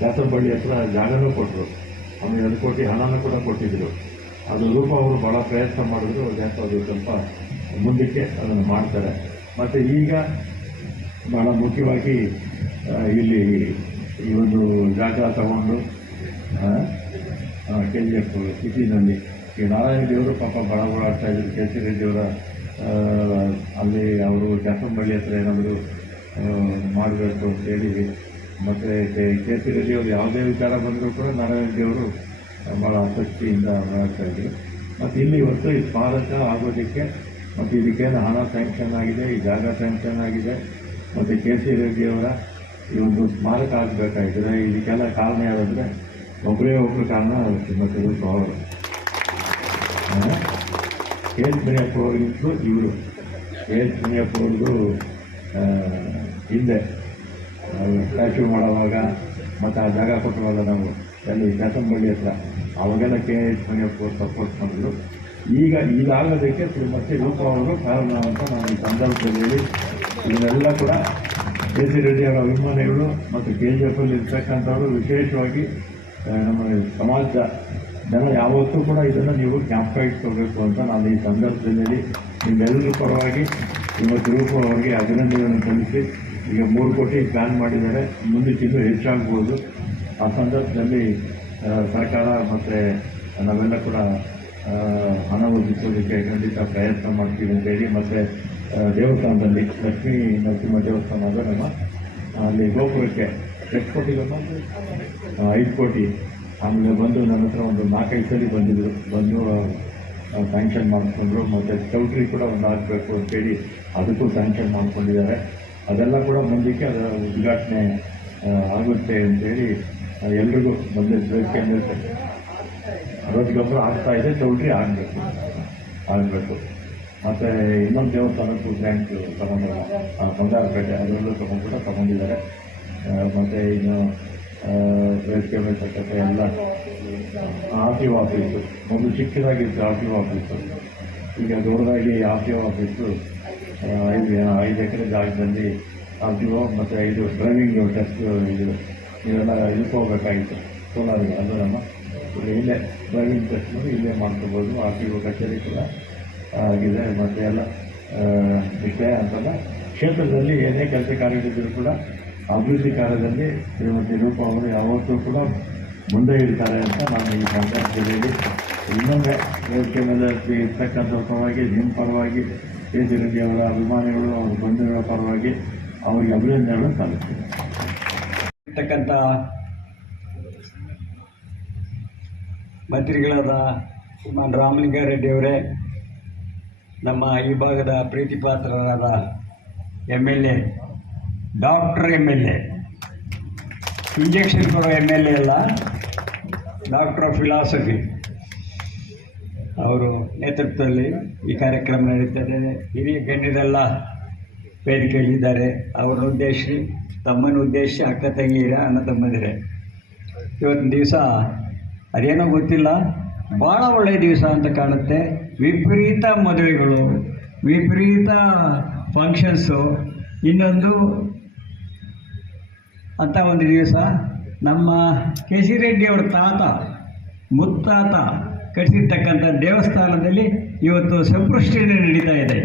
ಚಾತಂಬಳ್ಳಿ ಹತ್ರ ಜಾಗನೂ ಕೊಟ್ಟರು. ಆಮೇಲೆ 2 ಕೋಟಿ ಹಣನೂ ಕೂಡ ಕೊಟ್ಟಿದ್ದರು. ಅದು ರೂಪ ಅವರು ಭಾಳ ಪ್ರಯತ್ನ ಮಾಡಿದ್ರು. ಯಾಕೆ ಅದು ಸ್ವಲ್ಪ ಮುಂದಕ್ಕೆ ಅದನ್ನು ಮಾಡ್ತಾರೆ. ಮತ್ತು ಈಗ ಭಾಳ ಮುಖ್ಯವಾಗಿ ಇಲ್ಲಿ ಈ ಒಂದು ಜಾಗ ತಗೊಂಡು KGF ಸಿಟಿನಲ್ಲಿ ಈ ನಾರಾಯಣ ದೇವರು ಪಾಪ ಭಾಳ ಓಡಾಡ್ತಾ ಇದ್ರು. ಕೆ.ಸಿ. ರೆಡ್ಡಿಯವರ ಅಲ್ಲಿ ಅವರು ಚಾತಂಬಳ್ಳಿ ಹತ್ರ ಏನಾದರೂ ಮಾಡಬೇಕು ಅಂತೇಳಿ. ಮತ್ತು ಕೆ.ಸಿ. ರೆಡ್ಡಿಯವರು ಯಾವುದೇ ವಿಚಾರ ಬಂದರೂ ಕೂಡ ನಾರಾಯಣ ದೇವರು ಭಾಳ ಆಸಕ್ತಿಯಿಂದ ಮಾಡ್ತಾಯಿದ್ರು. ಮತ್ತು ಇಲ್ಲಿ ಇವತ್ತು ಈ ಸ್ಮಾರಕ ಆಗೋದಕ್ಕೆ ಮತ್ತು ಇದಕ್ಕೇನು ಹಣ ಸ್ಯಾಂಕ್ಷನ್ ಆಗಿದೆ, ಈ ಜಾಗ ಸ್ಯಾಂಕ್ಷನ್ ಆಗಿದೆ, ಮತ್ತು ಕೆ.ಸಿ. ರೆಡ್ಡಿಯವರ ಈ ಒಂದು ಸ್ಮಾರಕ ಆಗಬೇಕಾಗಿದ್ರೆ ಇದಕ್ಕೆಲ್ಲ ಕಾರಣ ಯಾರಂದರೆ ಒಬ್ಬರು ಕಾರಣ ಶ್ರೀಮತಿ ರೂಪ ಅವರು. ಕೆ.ಎಚ್. ಮುನಿಯಪ್ಪ ಅವರಿಗೂ ಇವರು ಕೆ.ಎಚ್. ಮುನಿಯಪ್ಪ ಅವ್ರಿಗೂ ಹಿಂದೆ ಸ್ಟ್ಯಾಚ್ಯೂ ಮಾಡೋವಾಗ ಮತ್ತು ಆ ಜಾಗ ಕೊಟ್ಟವಾಗ ನಾವು ಅಲ್ಲಿ ಚಾತಂಬಳ್ಳಿ ಹತ್ರ ಅವಾಗೆಲ್ಲ ಕೆ.ಎಚ್. ಮುನಿಯಪ್ಪ ಅವರು ಸಪೋರ್ಟ್ ಮಾಡಿದ್ರು. ಈಗ ಇದಾಗೋದಕ್ಕೆ ಶ್ರೀಮತಿ ರೂಪ ಅವರು ಕಾರಣ ಅಂತ ನಾನು ಈ ಸಂದರ್ಭದಲ್ಲಿ ಹೇಳಿ ಇದನ್ನೆಲ್ಲ ಕೂಡ ಕೆ.ಸಿ. ರೆಡ್ಡಿಯವರ ಅಭಿಮಾನಿಗಳು ಮತ್ತು KGF ಅಲ್ಲಿ ಇರ್ತಕ್ಕಂಥವರು ವಿಶೇಷವಾಗಿ ನಮ್ಮ ಸಮಾಜದ ಜನ ಯಾವತ್ತೂ ಕೂಡ ಇದನ್ನು ನೀವು ಜ್ಞಾಪಕ ಇಟ್ಕೋಬೇಕು ಅಂತ ನಾನು ಈ ಸಂದರ್ಭದಲ್ಲಿ ನಿಮ್ಮೆಲ್ಲರ ಪರವಾಗಿ ಇವತ್ತು ರೂಪ ಅವರಿಗೆ ಅಭಿನಂದನೆಯನ್ನು ಸಲ್ಲಿಸಿ ಈಗ 3 ಕೋಟಿ ಪ್ಲ್ಯಾನ್ ಮಾಡಿದ್ದಾರೆ. ಮುಂದಕ್ಕೆ ಇನ್ನೂ ಹೆಚ್ಚಾಗ್ಬೋದು. ಆ ಸಂದರ್ಭದಲ್ಲಿ ಸರ್ಕಾರ ಮತ್ತು ನಾವೆಲ್ಲ ಕೂಡ ಹಣ ಒದಗಿಸೋದಕ್ಕೆ ಖಂಡಿತ ಪ್ರಯತ್ನ ಮಾಡ್ತೀವಿ ಅಂತೇಳಿ. ಮತ್ತು ದೇವಸ್ಥಾನದಲ್ಲಿ ಲಕ್ಷ್ಮೀ ನರಸಿಂಹ ದೇವಸ್ಥಾನ ಅಂದರೆ ನಮ್ಮ ಅಲ್ಲಿ ಗೋಪುರಕ್ಕೆ ಎಷ್ಟು ಕೋಟಿಗಮ್ಮ 5 ಕೋಟಿ. ಆಮೇಲೆ ಬಂದು ನನ್ನ ಹತ್ರ ಒಂದು 4-5 ಸರಿ ಬಂದಿದ್ದರು, ಬಂದು ಸ್ಯಾಂಕ್ಷನ್ ಮಾಡಿಕೊಂಡ್ರು. ಮತ್ತು ಚೌಟ್ರಿ ಕೂಡ ಒಂದು ಹಾಕಬೇಕು ಅಂತೇಳಿ ಅದಕ್ಕೂ ಸ್ಯಾಂಕ್ಷನ್ ಮಾಡ್ಕೊಂಡಿದ್ದಾರೆ. ಅದೆಲ್ಲ ಕೂಡ ಮುಂದಕ್ಕೆ ಅದರ ಉದ್ಘಾಟನೆ ಆಗುತ್ತೆ ಅಂತೇಳಿ ಎಲ್ರಿಗೂ ಬಂದಿದ್ದಕ್ಕೆ ರೋಜ್ ಗೊಬ್ಬರ ಆಗ್ತಾಯಿದೆ, ಚೌಟ್ರಿ ಆಗಬೇಕು. ಮತ್ತು ಇನ್ನೊಂದು ದೇವಸ್ಥಾನಕ್ಕೂ ಗ್ರ್ಯಾಂಟ್ ತಗೊಂಡಿಲ್ಲ, ಬಂಗಾರಪೇಟೆ ಅದರಲ್ಲೂ ತಗೊಂಡಿದ್ದಾರೆ. ಮತ್ತು ಇನ್ನು ವೇದಿಕೆ ಮೇಲ್ಪಟ್ಟಂತೆ ಎಲ್ಲ ಆರ್ ಟಿ ಒ ಆಫೀಸು, ಮೊದಲು ಚಿಕ್ಕದಾಗಿತ್ತು ಆರ್ ಟಿ ಒ ಆಫೀಸು, ಈಗ ದೊಡ್ಡದಾಗಿ ಆರ್ ಟಿ ಒ ಆಫೀಸು 5 ಎಕರೆ ಜಾಗದಲ್ಲಿ ಆರ್ ಟಿ ಒ ಮತ್ತು 5 ಡ್ರೈವಿಂಗ್ ಟೆಸ್ಟ್ ಇದೆಲ್ಲ ಇದಕ್ಕೆ ಹೋಗಬೇಕಾಗಿತ್ತು ಕೋಲಾರಿಗೆ. ಅದು ನಮ್ಮ ಇಲ್ಲೇ ಡ್ರೈವಿಂಗ್ ಟೆಸ್ಟ್ ಮಾಡಿ ಇಲ್ಲೇ ಮಾಡ್ಕೋಬೋದು. ಆರ್ ಟಿ ಒ ಕಚೇರಿ ಕೂಡ ಆಗಿದೆ. ಮತ್ತು ಎಲ್ಲ ಇಷ್ಟೇ ಅಂತಲ್ಲ, ಕ್ಷೇತ್ರದಲ್ಲಿ ಏನೇ ಕೆಲಸ ಕಾರ್ಯಗಳಿದ್ದರೂ ಕೂಡ ಅಭಿವೃದ್ಧಿ ಕಾರ್ಯದಲ್ಲಿ ಶ್ರೀಮತಿ ರೂಪ ಅವರು ಯಾವತ್ತೂ ಕೂಡ ಮುಂದೆ ಇರ್ತಾರೆ ಅಂತ ನಾನು ಈ ಸಂದರ್ಭದಲ್ಲಿ ಇನ್ನೊಮ್ಮೆ ವೇದಿಕೆ ಮೇಲೆ ಇರ್ತಕ್ಕಂಥ ಪರವಾಗಿ, ನಿಮ್ಮ ಪರವಾಗಿ, ಕೆ ಸಿ ರೆಡ್ಡಿ ಅವರ ಅಭಿಮಾನಿಗಳು, ಅವರ ಬಂಧುಗಳ ಪರವಾಗಿ ಅವರಿಗೆ ಅಭಿನಂದನೆಗಳನ್ನು ಸಲ್ಲಿಸ್ತೀನಿ. ಇರ್ತಕ್ಕಂಥ ಮಂತ್ರಿಗಳಾದ ಶ್ರೀಮಾನ್ ರಾಮಲಿಂಗಾರೆಡ್ಡಿಯವರೇ, ನಮ್ಮ ಈ ಭಾಗದ ಪ್ರೀತಿ ಪಾತ್ರರಾದ MLA, ಡಾಕ್ಟರ್ MLA, ಇಂಜೆಕ್ಷನ್ ಕೊಡೋ MLA ಅಲ್ಲ, ಡಾಕ್ಟರ್ ಆಫ್ ಫಿಲಾಸಫಿ, ಅವರು ನೇತೃತ್ವದಲ್ಲಿ ಈ ಕಾರ್ಯಕ್ರಮ ನಡೀತದೆ. ಹಿರಿಯ ಗಣ್ಯರೆಲ್ಲ ವೇದಿಕೆಯಲ್ಲಿದ್ದಾರೆ. ಅವರನ್ನು ಉದ್ದೇಶಿಸಿ, ತಮ್ಮನ್ನು ಉದ್ದೇಶಿಸಿ, ಅಕ್ಕ ತಂಗಿಯರ, ಅಣ್ಣ ತಮ್ಮಂದಿರೇ, ಇವತ್ತಿನ ದಿವಸ ಅದೇನೋ ಗೊತ್ತಿಲ್ಲ, ಭಾಳ ಒಳ್ಳೆಯ ದಿವಸ ಅಂತ ಕಾಣುತ್ತೆ. ವಿಪರೀತ ಮದುವೆಗಳು, ವಿಪರೀತ ಫಂಕ್ಷನ್ಸು, ಇನ್ನೊಂದು ಅಂತ ಒಂದು ದಿವಸ ನಮ್ಮ ಕೆ ಸಿ ರೆಡ್ಡಿಯವರ ತಾತ ಮುತ್ತಾತ ಕಟ್ಟಿರ್ತಕ್ಕಂಥ ದೇವಸ್ಥಾನದಲ್ಲಿ ಇವತ್ತು ಸಂಪೃಷ್ಟಿನೇ ನಡೀತಾ ಇದೆ.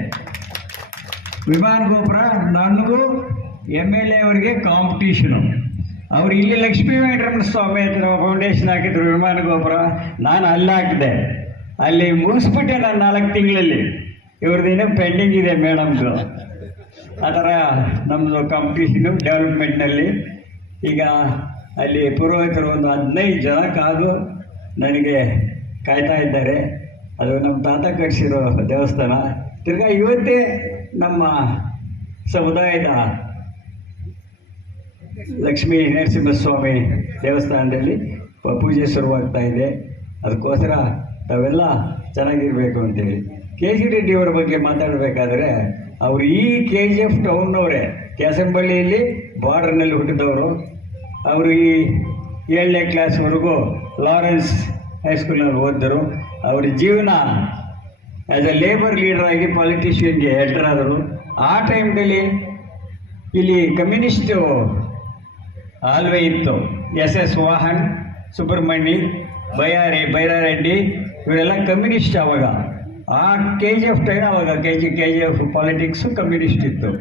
ವಿಮಾನ ಗೋಪುರ ನನಗೂ MLA ಅವರಿಗೆ ಕಾಂಪಿಟೀಷನು. ಅವರು ಇಲ್ಲಿ ಲಕ್ಷ್ಮೀ ವೆಂಕಟರಮಣ ಸ್ವಾಮಿ ಹತ್ರ ಫೌಂಡೇಶನ್ ಹಾಕಿದ್ರು ವಿಮಾನ ಗೋಪುರ, ನಾನು ಅಲ್ಲಿ ಹಾಕಿದೆ. ಅಲ್ಲಿ ಮುಗಿಸ್ಬಿಟ್ಟೆ ನಾನು 4 ತಿಂಗಳಲ್ಲಿ. ಇವ್ರದ್ದೇನೋ ಪೆಂಡಿಂಗ್ ಇದೆ ಮೇಡಮ್ದು. ಆ ಥರ ನಮ್ಮದು ಕಾಂಪಿಟೀಷನು ಡೆವಲಪ್ಮೆಂಟ್ನಲ್ಲಿ. ಈಗ ಅಲ್ಲಿ ಪುರೋಹಿತರು ಒಂದು 15 ಜನ ಕಾದು ನನಗೆ ಕಾಯ್ತಾ ಇದ್ದಾರೆ. ಅದು ನಮ್ಮ ತಾತ ಕಟ್ಟಿಸಿರೋ ದೇವಸ್ಥಾನ. ತಿರ್ಗಾ ಇವತ್ತೇ ನಮ್ಮ ಸಮುದಾಯದ ಲಕ್ಷ್ಮೀ ನರಸಿಂಹಸ್ವಾಮಿ ದೇವಸ್ಥಾನದಲ್ಲಿ ಪೂಜೆ ಶುರುವಾಗ್ತಾ ಇದೆ. ಅದಕ್ಕೋಸ್ಕರ ತಾವೆಲ್ಲ ಚೆನ್ನಾಗಿರಬೇಕು ಅಂತೇಳಿ. ಕೆ ಸಿ ರೆಡ್ಡಿಯವರ ಬಗ್ಗೆ ಮಾತಾಡಬೇಕಾದ್ರೆ, ಅವರು ಈ KGF ಟೌನ್ನವರೇ, ಕ್ಯಾಸಂಬಳ್ಳಿಯಲ್ಲಿ ಬಾರ್ಡರ್ನಲ್ಲಿ ಹುಟ್ಟಿದವರು. ಅವರು ಈ 7ನೇ ಕ್ಲಾಸ್ವರೆಗೂ ಲಾರೆನ್ಸ್ ಹೈಸ್ಕೂಲ್ನಲ್ಲಿ ಓದಿದರು. ಅವರ ಜೀವನ ಆ್ಯಸ್ ಎ ಲೇಬರ್ ಲೀಡರ್ ಆಗಿ ಪಾಲಿಟಿಷಿಯನ್ಗೆ ಎಂಟರ್ ಆದರು. ಆ ಟೈಮ್ನಲ್ಲಿ ಇಲ್ಲಿ ಕಮ್ಯುನಿಸ್ಟು ಆಲ್ವೇ ಇತ್ತು. SS ವಾಹನ್, ಸುಬ್ರಹ್ಮಣ್ಯ, ಬೈರಾರೆಡ್ಡಿ ಇವರೆಲ್ಲ ಕಮ್ಯುನಿಸ್ಟ್ ಆವಾಗ. ಆ KGF ಟೈಮ್ ಆವಾಗ KGF ಪಾಲಿಟಿಕ್ಸು ಕಮ್ಯುನಿಸ್ಟ್ ಇತ್ತು.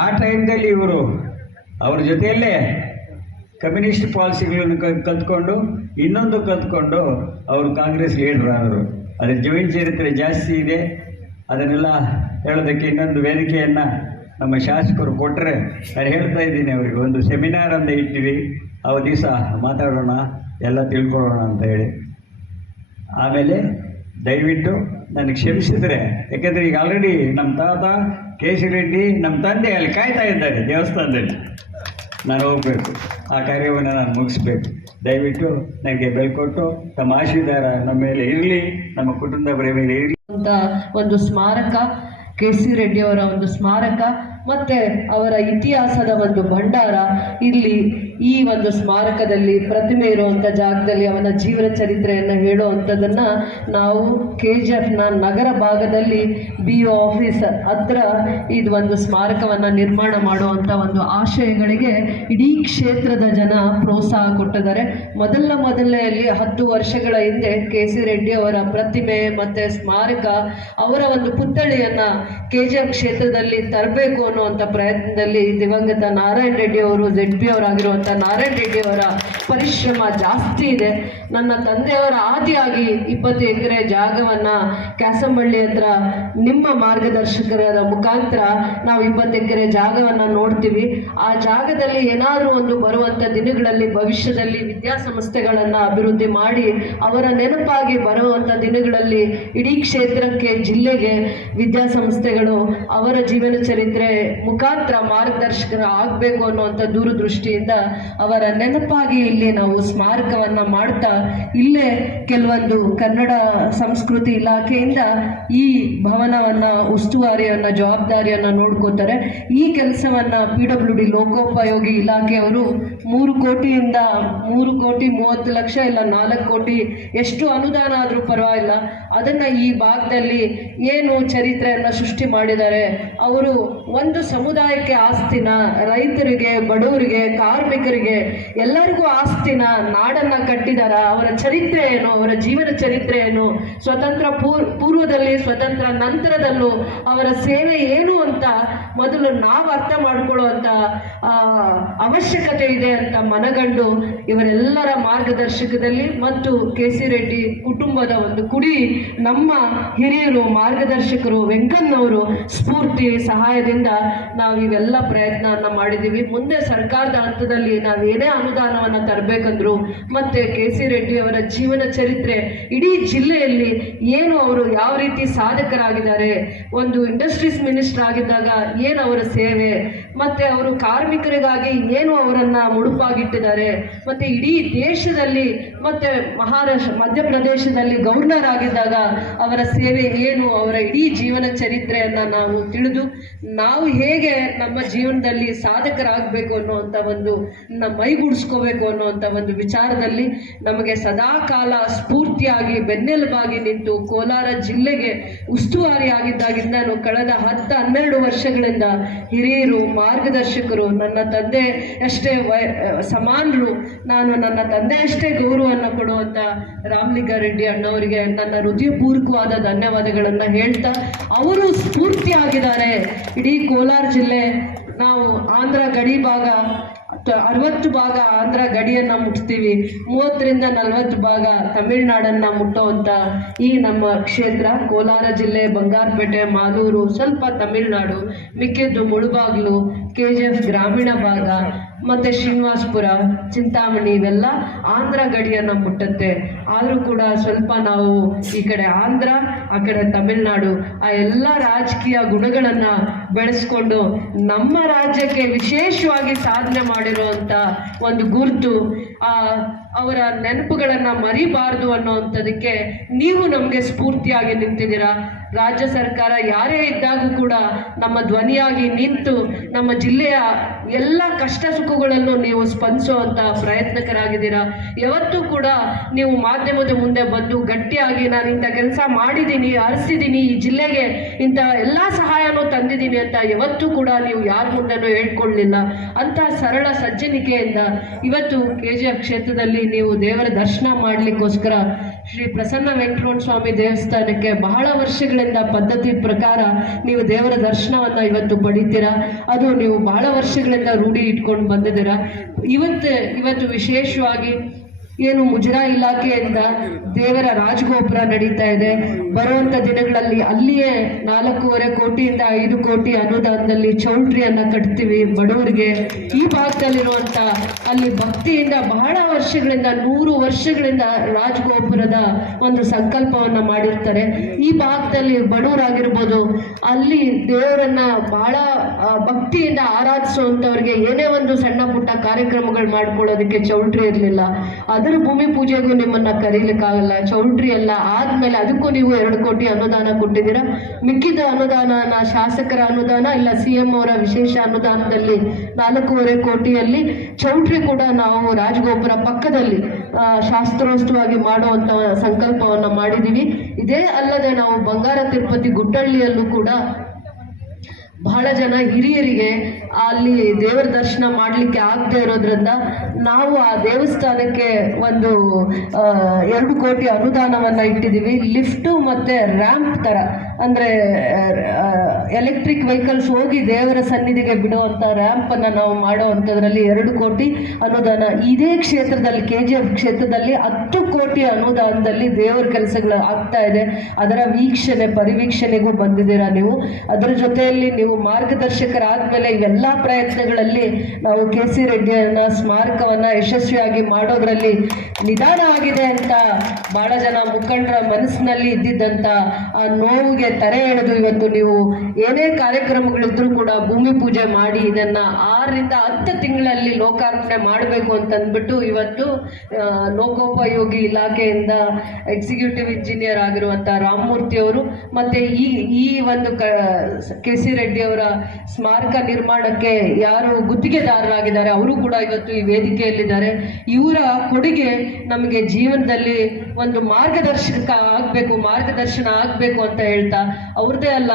ಆ ಟೈಮ್ದಲ್ಲಿ ಇವರು ಅವ್ರ ಜೊತೆಯಲ್ಲೇ ಕಮ್ಯುನಿಸ್ಟ್ ಪಾಲಿಸಿಗಳನ್ನು ಕಲ್ತ್ಕೊಂಡು, ಇನ್ನೊಂದು ಕಲ್ತ್ಕೊಂಡು ಅವರು ಕಾಂಗ್ರೆಸ್ ಲೀಡರ್ ಆದರು. ಅದರ ಜೀವನ ಚರಿತ್ರೆ ಜಾಸ್ತಿ ಇದೆ. ಅದನ್ನೆಲ್ಲ ಹೇಳೋದಕ್ಕೆ ಇನ್ನೊಂದು ವೇದಿಕೆಯನ್ನು ನಮ್ಮ ಶಾಸಕರು ಕೊಟ್ಟರೆ ನಾನು ಹೇಳ್ತಾ ಇದ್ದೀನಿ ಅವರಿಗೆ, ಒಂದು ಸೆಮಿನಾರ್ ಅಂತ ಇಟ್ಟಿವಿ, ಆ ದಿವಸ ಮಾತಾಡೋಣ, ಎಲ್ಲ ತಿಳ್ಕೊಳ್ಳೋಣ ಅಂತ ಹೇಳಿ. ಆಮೇಲೆ ದಯವಿಟ್ಟು ನನಗೆ ಕ್ಷಮಿಸಿದರೆ, ಯಾಕೆಂದರೆ ಈಗ ಆಲ್ರೆಡಿ ನಮ್ಮ ತಾತ ಕೆ ಸಿ ರೆಡ್ಡಿ, ನಮ್ಮ ತಂದೆ ಅಲ್ಲಿ ಕಾಯ್ತಾ ಇದ್ದಾರೆ ದೇವಸ್ಥಾನದಲ್ಲಿ. ನಾನು ಹೋಗಬೇಕು, ಆ ಕಾರ್ಯವನ್ನು ನಾನು ಮುಗಿಸ್ಬೇಕು. ದಯವಿಟ್ಟು ನನಗೆ ಬೆಳ್ಕೊಟ್ಟು ತಮ್ಮ ಆಶೀರ್ವಾದ ನಮ್ಮ ಮೇಲೆ ಇರಲಿ, ನಮ್ಮ ಕುಟುಂಬದ ಮೇಲೆ ಇರಲಿ ಅಂತ ಒಂದು ಸ್ಮಾರಕ, ಕೆ ಸಿ ರೆಡ್ಡಿಯವರ ಒಂದು ಸ್ಮಾರಕ ಮತ್ತು ಅವರ ಇತಿಹಾಸದ ಒಂದು ಭಂಡಾರ ಇಲ್ಲಿ ಈ ಒಂದು ಸ್ಮಾರಕದಲ್ಲಿ ಪ್ರತಿಮೆ ಇರುವಂಥ ಜಾಗದಲ್ಲಿ ಅವನ ಜೀವನ ಚರಿತ್ರೆಯನ್ನು ಹೇಳುವಂಥದ್ದನ್ನು ನಾವು KGFನ ನಗರ ಭಾಗದಲ್ಲಿ BO ಆಫೀಸ್ ಹತ್ರ ಇದು ಒಂದು ಸ್ಮಾರಕವನ್ನು ನಿರ್ಮಾಣ ಮಾಡುವಂಥ ಒಂದು ಆಶಯಗಳಿಗೆ ಇಡೀ ಕ್ಷೇತ್ರದ ಜನ ಪ್ರೋತ್ಸಾಹ ಕೊಟ್ಟಿದ್ದಾರೆ. ಮೊದಲನೆಯಲ್ಲಿ 10 ವರ್ಷಗಳ ಹಿಂದೆ ಕೆ ಸಿ ರೆಡ್ಡಿ ಅವರ ಪ್ರತಿಮೆ ಮತ್ತು ಸ್ಮಾರಕ, ಅವರ ಒಂದು ಪುತ್ಥಳಿಯನ್ನು KGF ಕ್ಷೇತ್ರದಲ್ಲಿ ತರಬೇಕು ಅನ್ನುವಂಥ ಪ್ರಯತ್ನದಲ್ಲಿ ದಿವಂಗತ ನಾರಾಯಣ ರೆಡ್ಡಿ ಅವರು ZP ಅವರಾಗಿರುವಂಥ ಮಾಡುವಂಥ ನಾರಾಯಣ ರೆಡ್ಡಿ ಅವರ ಪರಿಶ್ರಮ ಜಾಸ್ತಿ ಇದೆ. ನನ್ನ ತಂದೆಯವರ ಆದಿಯಾಗಿ 20 ಎಕರೆ ಜಾಗವನ್ನು ಕ್ಯಾಸಂಬಳ್ಳಿ ಹತ್ರ ನಿಮ್ಮ ಮಾರ್ಗದರ್ಶಕರ ಮುಖಾಂತರ ನಾವು 20 ಎಕರೆ ಜಾಗವನ್ನು ನೋಡ್ತೀವಿ. ಆ ಜಾಗದಲ್ಲಿ ಏನಾದರೂ ಒಂದು ಬರುವಂಥ ದಿನಗಳಲ್ಲಿ ಭವಿಷ್ಯದಲ್ಲಿ ವಿದ್ಯಾಸಂಸ್ಥೆಗಳನ್ನು ಅಭಿವೃದ್ಧಿ ಮಾಡಿ ಅವರ ನೆನಪಾಗಿ ಬರುವಂಥ ದಿನಗಳಲ್ಲಿ ಇಡೀ ಕ್ಷೇತ್ರಕ್ಕೆ, ಜಿಲ್ಲೆಗೆ ವಿದ್ಯಾಸಂಸ್ಥೆಗಳು ಅವರ ಜೀವನ ಚರಿತ್ರೆ ಮುಖಾಂತರ ಮಾರ್ಗದರ್ಶಕರ ಆಗಬೇಕು ಅನ್ನುವಂಥ ದೂರದೃಷ್ಟಿಯಿಂದ ಅವರ ನೆನಪಾಗಿ ಇಲ್ಲಿ ನಾವು ಸ್ಮಾರಕವನ್ನು ಮಾಡ್ತಾ ಇಲ್ಲೇ ಕೆಲವೊಂದು ಕನ್ನಡ ಸಂಸ್ಕೃತಿ ಇಲಾಖೆಯಿಂದ ಈ ಭವನವನ್ನು ಉಸ್ತುವಾರಿಯನ್ನು ಜವಾಬ್ದಾರಿಯನ್ನು ನೋಡ್ಕೋತಾರೆ. ಈ ಕೆಲಸವನ್ನು PWD ಲೋಕೋಪಯೋಗಿ ಇಲಾಖೆಯವರು 3 ಕೋಟಿಯಿಂದ 3,30,00,000 ಇಲ್ಲ 4 ಕೋಟಿ ಎಷ್ಟು ಅನುದಾನ ಆದರೂ ಪರವಾಗಿಲ್ಲ, ಅದನ್ನು ಈ ಭಾಗದಲ್ಲಿ ಏನು ಚರಿತ್ರೆಯನ್ನು ಸೃಷ್ಟಿ ಮಾಡಿದ್ದಾರೆ. ಅವರು ಒಂದು ಸಮುದಾಯಕ್ಕೆ ಆಸ್ತಿನ, ರೈತರಿಗೆ, ಬಡವರಿಗೆ, ಕಾರ್ಮಿಕರಿಗೆ ಎಲ್ಲರಿಗೂ ಆಸ್ತಿನ, ನಾಡನ್ನು ಕಟ್ಟಿದಾರ. ಅವರ ಚರಿತ್ರೆ ಏನು, ಅವರ ಜೀವನ ಚರಿತ್ರೆ ಏನು, ಸ್ವತಂತ್ರ ಪೂರ್ವದಲ್ಲಿ, ಸ್ವತಂತ್ರ ನಂತರದಲ್ಲೂ ಅವರ ಸೇವೆ ಏನು ಅಂತ ಮೊದಲು ನಾವು ಅರ್ಥ ಮಾಡ್ಕೊಳ್ಳುವಂಥ ಅವಶ್ಯಕತೆ ಇದೆ ಅಂತ ಮನಗಂಡು ಇವರೆಲ್ಲರ ಮಾರ್ಗದರ್ಶಕದಲ್ಲಿ ಮತ್ತು KC ರೆಡ್ಡಿ ಕುಟುಂಬದ ಒಂದು ಕುಡಿ ನಮ್ಮ ಹಿರಿಯರು ಮಾರ್ಗದರ್ಶಕರು ವೆಂಕಣ್ಣವರು ಸ್ಫೂರ್ತಿ ಸಹಾಯದಿಂದ ನಾವು ಇವೆಲ್ಲ ಪ್ರಯತ್ನವನ್ನು ಮಾಡಿದ್ದೀವಿ. ಮುಂದೆ ಸರ್ಕಾರದ ಹಂತದಲ್ಲಿ ನಾವು ಏನೇ ಅನುದಾನವನ್ನು ತರಬೇಕಂದ್ರು ಮತ್ತು KC ರೆಡ್ಡಿ ಅವರ ಜೀವನ ಚರಿತ್ರೆ ಇಡೀ ಜಿಲ್ಲೆಯಲ್ಲಿ ಏನು ಅವರು ಯಾವ ರೀತಿ ಸಾಧಕರಾಗಿದ್ದಾರೆ, ಒಂದು ಇಂಡಸ್ಟ್ರೀಸ್ ಮಿನಿಸ್ಟರ್ ಆಗಿದ್ದಾಗ ಏನು ಅವರ ಸೇವೆ, ಮತ್ತು ಅವರು ಕಾರ್ಮಿಕರಿಗಾಗಿ ಏನು ಅವರನ್ನು ಮುಡುಪಾಗಿಟ್ಟಿದ್ದಾರೆ, ಮತ್ತು ಇಡೀ ದೇಶದಲ್ಲಿ ಮತ್ತು ಮಧ್ಯಪ್ರದೇಶದಲ್ಲಿ ಗವರ್ನರ್ ಆಗಿದ್ದಾಗ ಅವರ ಸೇವೆ ಏನು, ಅವರ ಇಡೀ ಜೀವನ ಚರಿತ್ರೆಯನ್ನು ನಾವು ತಿಳಿದು ನಾವು ಹೇಗೆ ನಮ್ಮ ಜೀವನದಲ್ಲಿ ಸಾಧಕರಾಗಬೇಕು ಅನ್ನುವಂಥ ಒಂದು ಮೈಗೂಡಿಸ್ಕೋಬೇಕು ಅನ್ನುವಂಥ ಒಂದು ವಿಚಾರದಲ್ಲಿ ನಮಗೆ ಸದಾ ಕಾಲ ಸ್ಫೂರ್ತಿಯಾಗಿ ಬೆನ್ನೆಲುಬಾಗಿ ನಿಂತು ಕೋಲಾರ ಜಿಲ್ಲೆಗೆ ಉಸ್ತುವಾರಿ ಆಗಿದ್ದಾಗಿಂದನು ಕಳೆದ 10-12 ವರ್ಷಗಳಿಂದ ಹಿರಿಯರು ಮಾರ್ಗದರ್ಶಕರು, ನನ್ನ ತಂದೆ ಅಷ್ಟೇ ಸಮಾನರು, ನಾನು ನನ್ನ ತಂದೆ ಅಷ್ಟೇ ಗೌರವವನ್ನು ಕೊಡುವಂಥ ರಾಮಲಿಂಗಾರೆಡ್ಡಿ ಅಣ್ಣವರಿಗೆ ನನ್ನ ಹೃದಯಪೂರ್ವಕವಾದ ಧನ್ಯವಾದಗಳನ್ನು ಹೇಳ್ತಾ, ಅವರು ಸ್ಫೂರ್ತಿಯಾಗಿದ್ದಾರೆ. ಇಡೀ ಕೋಲಾರ ಜಿಲ್ಲೆ ನಾವು ಆಂಧ್ರ ಗಡಿ ಭಾಗ 60 ಭಾಗ ಆಂಧ್ರ ಗಡಿಯನ್ನು ಮುಟ್ತೀವಿ, 30ರಿಂದ 40 ಭಾಗ ತಮಿಳುನಾಡನ್ನು ಮುಟ್ಟುವಂಥ ಈ ನಮ್ಮ ಕ್ಷೇತ್ರ ಕೋಲಾರ ಜಿಲ್ಲೆ, ಬಂಗಾರಪೇಟೆ, ಮಾಲೂರು, ಸ್ವಲ್ಪ ತಮಿಳುನಾಡು, ಮಿಕ್ಕಿದ್ದು ಮುಳುಬಾಗ್ಲು, KGF ಗ್ರಾಮೀಣ ಭಾಗ ಮತ್ತು ಶ್ರೀನಿವಾಸಪುರ, ಚಿಂತಾಮಣಿ ಇವೆಲ್ಲ ಆಂಧ್ರ ಗಡಿಯನ್ನು ಮುಟ್ಟುತ್ತೆ. ಆದರೂ ಕೂಡ ಸ್ವಲ್ಪ ನಾವು ಈ ಕಡೆ ಆಂಧ್ರ, ಆ ಕಡೆ ತಮಿಳುನಾಡು, ಆ ಎಲ್ಲ ರಾಜಕೀಯ ಗುಣಗಳನ್ನು ಬೆಳೆಸ್ಕೊಂಡು ನಮ್ಮ ರಾಜ್ಯಕ್ಕೆ ವಿಶೇಷವಾಗಿ ಸಾಧನೆ ಮಾಡಿರುವಂಥ ಒಂದು ಗುರುತು, ಅವರ ನೆನಪುಗಳನ್ನು ಮರಿಬಾರ್ದು ಅನ್ನೋವಂಥದಕ್ಕೆ ನೀವು ನಮಗೆ ಸ್ಫೂರ್ತಿಯಾಗಿ ನಿಂತಿದ್ದೀರಾ. ರಾಜ್ಯ ಸರ್ಕಾರ ಯಾರೇ ಇದ್ದಾಗೂ ಕೂಡ ನಮ್ಮ ಧ್ವನಿಯಾಗಿ ನಿಂತು ನಮ್ಮ ಜಿಲ್ಲೆಯ ಎಲ್ಲ ಕಷ್ಟ ಸುಖಗಳನ್ನು ನೀವು ಸ್ಪಂದಿಸುವಂಥ ಪ್ರಯತ್ನಕರಾಗಿದ್ದೀರಾ. ಯಾವತ್ತೂ ಕೂಡ ನೀವು ಮಾಧ್ಯಮದ ಮುಂದೆ ಬಂದು ಗಟ್ಟಿಯಾಗಿ ನಾನು ಇಂಥ ಕೆಲಸ ಮಾಡಿದ್ದೀನಿ, ಹರಿಸಿದ್ದೀನಿ, ಈ ಜಿಲ್ಲೆಗೆ ಇಂಥ ಎಲ್ಲ ಸಹಾಯನೂ ತಂದಿದ್ದೀನಿ ಅಂತ ಯಾವತ್ತೂ ಕೂಡ ನೀವು ಯಾರ ಮುಂದೆನೂ ಹೇಳ್ಕೊಳ್ಳಲಿಲ್ಲ. ಅಂಥ ಸರಳ ಸಜ್ಜನಿಕೆಯಿಂದ ಇವತ್ತು KGF ಕ್ಷೇತ್ರದಲ್ಲಿ ನೀವು ದೇವರ ದರ್ಶನ ಮಾಡಲಿಕ್ಕೋಸ್ಕರ ಶ್ರೀ ಪ್ರಸನ್ನ ವೆಂಕಟರಮಣ ಸ್ವಾಮಿ ದೇವಸ್ಥಾನಕ್ಕೆ ಬಹಳ ವರ್ಷಗಳಿಂದ ಪದ್ಧತಿ ಪ್ರಕಾರ ನೀವು ದೇವರ ದರ್ಶನವನ್ನು ಇವತ್ತು ಪಡಿತೀರಾ. ಅದು ನೀವು ಬಹಳ ವರ್ಷಗಳಿಂದ ರೂಢಿ ಇಟ್ಕೊಂಡು ಬಂದಿದ್ದೀರಾ. ಇವತ್ತು ವಿಶೇಷವಾಗಿ ಏನು ಮುಜರಾ ಇಲಾಖೆಯಿಂದ ದೇವರ ರಾಜಗೋಪುರ ನಡೀತಾ ಇದೆ. ಬರುವಂಥ ದಿನಗಳಲ್ಲಿ ಅಲ್ಲಿಯೇ 4.5 ಕೋಟಿಯಿಂದ 5 ಕೋಟಿ ಅನುದಾನದಲ್ಲಿ ಚೌಲ್ಟ್ರಿಯನ್ನು ಕಟ್ತೀವಿ ಬಡವರಿಗೆ. ಈ ಭಾಗದಲ್ಲಿರುವಂಥ ಅಲ್ಲಿ ಭಕ್ತಿಯಿಂದ ಬಹಳ ವರ್ಷಗಳಿಂದ 100 ವರ್ಷಗಳಿಂದ ರಾಜಗೋಪುರದ ಒಂದು ಸಂಕಲ್ಪವನ್ನು ಮಾಡಿರ್ತಾರೆ. ಈ ಭಾಗದಲ್ಲಿ ಬಡವರಾಗಿರ್ಬೋದು, ಅಲ್ಲಿ ದೇವರನ್ನ ಬಹಳ ಭಕ್ತಿಯಿಂದ ಆರಾಧಿಸುವಂಥವ್ರಿಗೆ ಏನೇ ಒಂದು ಸಣ್ಣ ಪುಟ್ಟ ಕಾರ್ಯಕ್ರಮಗಳು ಮಾಡ್ಕೊಳ್ಳೋದಕ್ಕೆ ಚೌಲ್ಟ್ರಿ ಇರಲಿಲ್ಲ. ಅದರ ಭೂಮಿ ಪೂಜೆಗೂ ನಿಮ್ಮನ್ನ ಕರೀಲಿಕ್ಕಾಗಲ್ಲ. ಚೌಲ್ಟ್ರಿ ಎಲ್ಲ ಆದ್ಮೇಲೆ ಅದಕ್ಕೂ ನೀವು 2 ಕೋಟಿ ಅನುದಾನ ಕೊಟ್ಟಿದ್ದೀರಾ. ಮಿಕ್ಕಿದ ಅನುದಾನ ಶಾಸಕರ ಅನುದಾನ ಇಲ್ಲ CM ಅವರ ವಿಶೇಷ ಅನುದಾನದಲ್ಲಿ 4.5 ಕೋಟಿಯಲ್ಲಿ ಚೌಲ್ಟ್ರಿ ಕೂಡ ನಾವು ರಾಜಗೋಪುರ ಪಕ್ಕದಲ್ಲಿ ಶಾಸ್ತ್ರೋತ್ಸವವಾಗಿ ಮಾಡುವಂಥ ಸಂಕಲ್ಪವನ್ನು ಮಾಡಿದ್ದೀವಿ. ಇದೇ ಅಲ್ಲದೆ ನಾವು ಬಂಗಾರ ತಿರುಪತಿ ಗುಡ್ಡಳ್ಳಿಯಲ್ಲೂ ಕೂಡ ಬಹಳ ಜನ ಹಿರಿಯರಿಗೆ ಅಲ್ಲಿ ದೇವರ ದರ್ಶನ ಮಾಡಲಿಕ್ಕೆ ಆಗದೆ ಇರೋದ್ರಿಂದ ನಾವು ಆ ದೇವಸ್ಥಾನಕ್ಕೆ ಒಂದು 2 ಕೋಟಿ ಅನುದಾನವನ್ನು ಇಟ್ಟಿದ್ದೀವಿ. ಲಿಫ್ಟು ಮತ್ತು ರ್ಯಾಂಪ್ ಥರ ಅಂದರೆ ಎಲೆಕ್ಟ್ರಿಕ್ ವೆಹಿಕಲ್ಸ್ ಹೋಗಿ ದೇವರ ಸನ್ನಿಧಿಗೆ ಬಿಡುವಂಥ ರ್ಯಾಂಪನ್ನು ನಾವು ಮಾಡೋ ಅಂಥದ್ರಲ್ಲಿ 2 ಕೋಟಿ ಅನುದಾನ. ಇದೇ ಕ್ಷೇತ್ರದಲ್ಲಿ KGF ಕ್ಷೇತ್ರದಲ್ಲಿ 10 ಕೋಟಿ ಅನುದಾನದಲ್ಲಿ ದೇವರ ಕೆಲಸಗಳು ಆಗ್ತಾ ಇದೆ. ಅದರ ಪರಿವೀಕ್ಷಣೆಗೂ ಬಂದಿದ್ದೀರಾ ನೀವು. ಅದರ ಜೊತೆಯಲ್ಲಿ ನೀವು ಮಾರ್ಗದರ್ಶಕರಾದ್ಮೇಲೆ ಇವೆಲ್ಲ ಪ್ರಯತ್ನಗಳಲ್ಲಿ ನಾವು KC ರೆಡ್ಡಿಯನ್ನ ಸ್ಮಾರಕವನ್ನು ಯಶಸ್ವಿಯಾಗಿ ಮಾಡೋದ್ರಲ್ಲಿ ನಿಧಾನ ಆಗಿದೆ ಅಂತ ಭಾಳ ಜನ ಮುಖಂಡರ ಮನಸ್ಸಿನಲ್ಲಿ ಇದ್ದಿದ್ದಂಥ ಆ ನೋವಿಗೆ ತರೆ ಎಳೆದು ಇವತ್ತು ನೀವು ಏನೇ ಕಾರ್ಯಕ್ರಮಗಳಿದ್ರೂ ಕೂಡ ಭೂಮಿ ಪೂಜೆ ಮಾಡಿ ಇದನ್ನು 6 ರಿಂದ 10 ತಿಂಗಳಲ್ಲಿ ಲೋಕಾರ್ಪಣೆ ಮಾಡಬೇಕು ಅಂತಂದ್ಬಿಟ್ಟು ಇವತ್ತು ಲೋಕೋಪಯೋಗಿ ಇಲಾಖೆಯಿಂದ ಎಕ್ಸಿಕ್ಯೂಟಿವ್ ಇಂಜಿನಿಯರ್ ಆಗಿರುವಂಥ ರಾಮಮೂರ್ತಿ ಅವರು ಮತ್ತು ಈ ಒಂದು KC ರೆಡ್ಡಿ ಅವರ ಸ್ಮಾರಕ ನಿರ್ಮಾಣಕ್ಕೆ ಯಾರು ಗುತ್ತಿಗೆದಾರರಾಗಿದ್ದಾರೆ ಅವರು ಕೂಡ ಇವತ್ತು ಈ ವೇದಿಕೆಯಲ್ಲಿದ್ದಾರೆ. ಇವರ ಕೊಡುಗೆ ನಮಗೆ ಜೀವನದಲ್ಲಿ ಒಂದು ಮಾರ್ಗದರ್ಶನ ಆಗಬೇಕು ಅಂತ ಹೇಳ್ತಾ ಅವ್ರದ್ದೇ ಅಲ್ಲ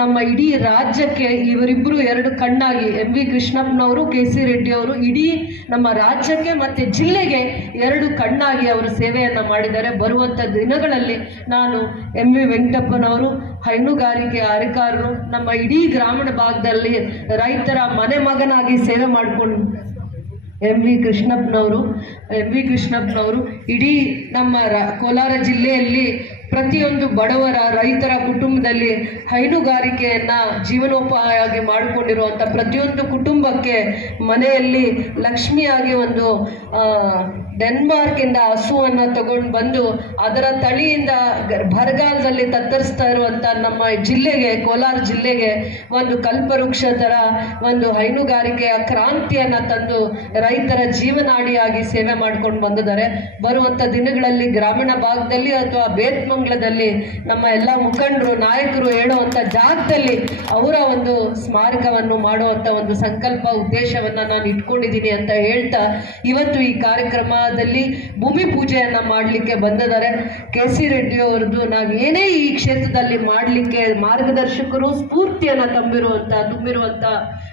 ನಮ್ಮ ಇಡೀ ರಾಜ್ಯಕ್ಕೆ ಇವರಿಬ್ಬರು 2 ಕಣ್ಣಾಗಿ MV ಕೃಷ್ಣಪ್ಪನವರು KC ರೆಡ್ಡಿ ಅವರು ಇಡೀ ನಮ್ಮ ರಾಜ್ಯಕ್ಕೆ ಮತ್ತು ಜಿಲ್ಲೆಗೆ 2 ಕಣ್ಣಾಗಿ ಅವರು ಸೇವೆಯನ್ನು ಮಾಡಿದ್ದಾರೆ. ಬರುವಂಥ ದಿನಗಳಲ್ಲಿ ನಾನು MV ವೆಂಕಟಪ್ಪನವರು ಹೈನುಗಾರಿಕೆ ಅಧಿಕಾರರು ನಮ್ಮ ಇಡೀ ಗ್ರಾಮೀಣ ಭಾಗದಲ್ಲಿ ರೈತರ ಮಗನಾಗಿ ಸೇವೆ ಮಾಡಿಕೊಂಡು MV ಕೃಷ್ಣಪ್ಪನವರು ಇಡೀ ನಮ್ಮ ಕೋಲಾರ ಜಿಲ್ಲೆಯಲ್ಲಿ ಪ್ರತಿಯೊಂದು ಬಡವರ ರೈತರ ಕುಟುಂಬದಲ್ಲಿ ಹೈನುಗಾರಿಕೆಯನ್ನು ಜೀವನೋಪಾಯವಾಗಿ ಮಾಡಿಕೊಂಡಿರುವಂಥ ಪ್ರತಿಯೊಂದು ಕುಟುಂಬಕ್ಕೆ ಮನೆಯಲ್ಲಿ ಲಕ್ಷ್ಮಿಯಾಗಿ ಒಂದು ಡೆನ್ಮಾರ್ಕಿಂದ ಹಸುವನ್ನು ತಗೊಂಡು ಬಂದು ಅದರ ತಳಿಯಿಂದ ಬರಗಾಲದಲ್ಲಿ ತತ್ತರಿಸ್ತಾ ಇರುವಂಥ ನಮ್ಮ ಜಿಲ್ಲೆಗೆ ಕೋಲಾರ ಜಿಲ್ಲೆಗೆ ಒಂದು ಕಲ್ಪವೃಕ್ಷ ಥರ ಒಂದು ಹೈನುಗಾರಿಕೆಯ ಕ್ರಾಂತಿಯನ್ನು ತಂದು ರೈತರ ಜೀವನಾಡಿಯಾಗಿ ಸೇವೆ ಮಾಡ್ಕೊಂಡು ಬಂದಿದ್ದಾರೆ. ಬರುವಂಥ ದಿನಗಳಲ್ಲಿ ಗ್ರಾಮೀಣ ಭಾಗದಲ್ಲಿ ಅಥವಾ ಬೇತ್ಮಂಗ್ಲದಲ್ಲಿ ನಮ್ಮ ಎಲ್ಲ ಮುಖಂಡರು ನಾಯಕರು ಹೇಳುವಂಥ ಜಾಗದಲ್ಲಿ ಅವರ ಒಂದು ಸ್ಮಾರಕವನ್ನು ಮಾಡುವಂಥ ಒಂದು ಸಂಕಲ್ಪ ಉದ್ದೇಶವನ್ನು ನಾನು ಇಟ್ಕೊಂಡಿದ್ದೀನಿ ಅಂತ ಹೇಳ್ತಾ ಇವತ್ತು ಈ ಕಾರ್ಯಕ್ರಮದಲ್ಲಿ ಭೂಮಿ ಪೂಜೆಯನ್ನು ಮಾಡಲಿಕ್ಕೆ ಬಂದಿದ್ದಾರೆ. KC ರೆಡ್ಡಿ ಅವರದ್ದು ನಾವು ಏನೇ ಈ ಕ್ಷೇತ್ರದಲ್ಲಿ ಮಾಡಲಿಕ್ಕೆ ಮಾರ್ಗದರ್ಶಕರು ಸ್ಫೂರ್ತಿಯನ್ನು ತುಂಬಿರುವಂಥ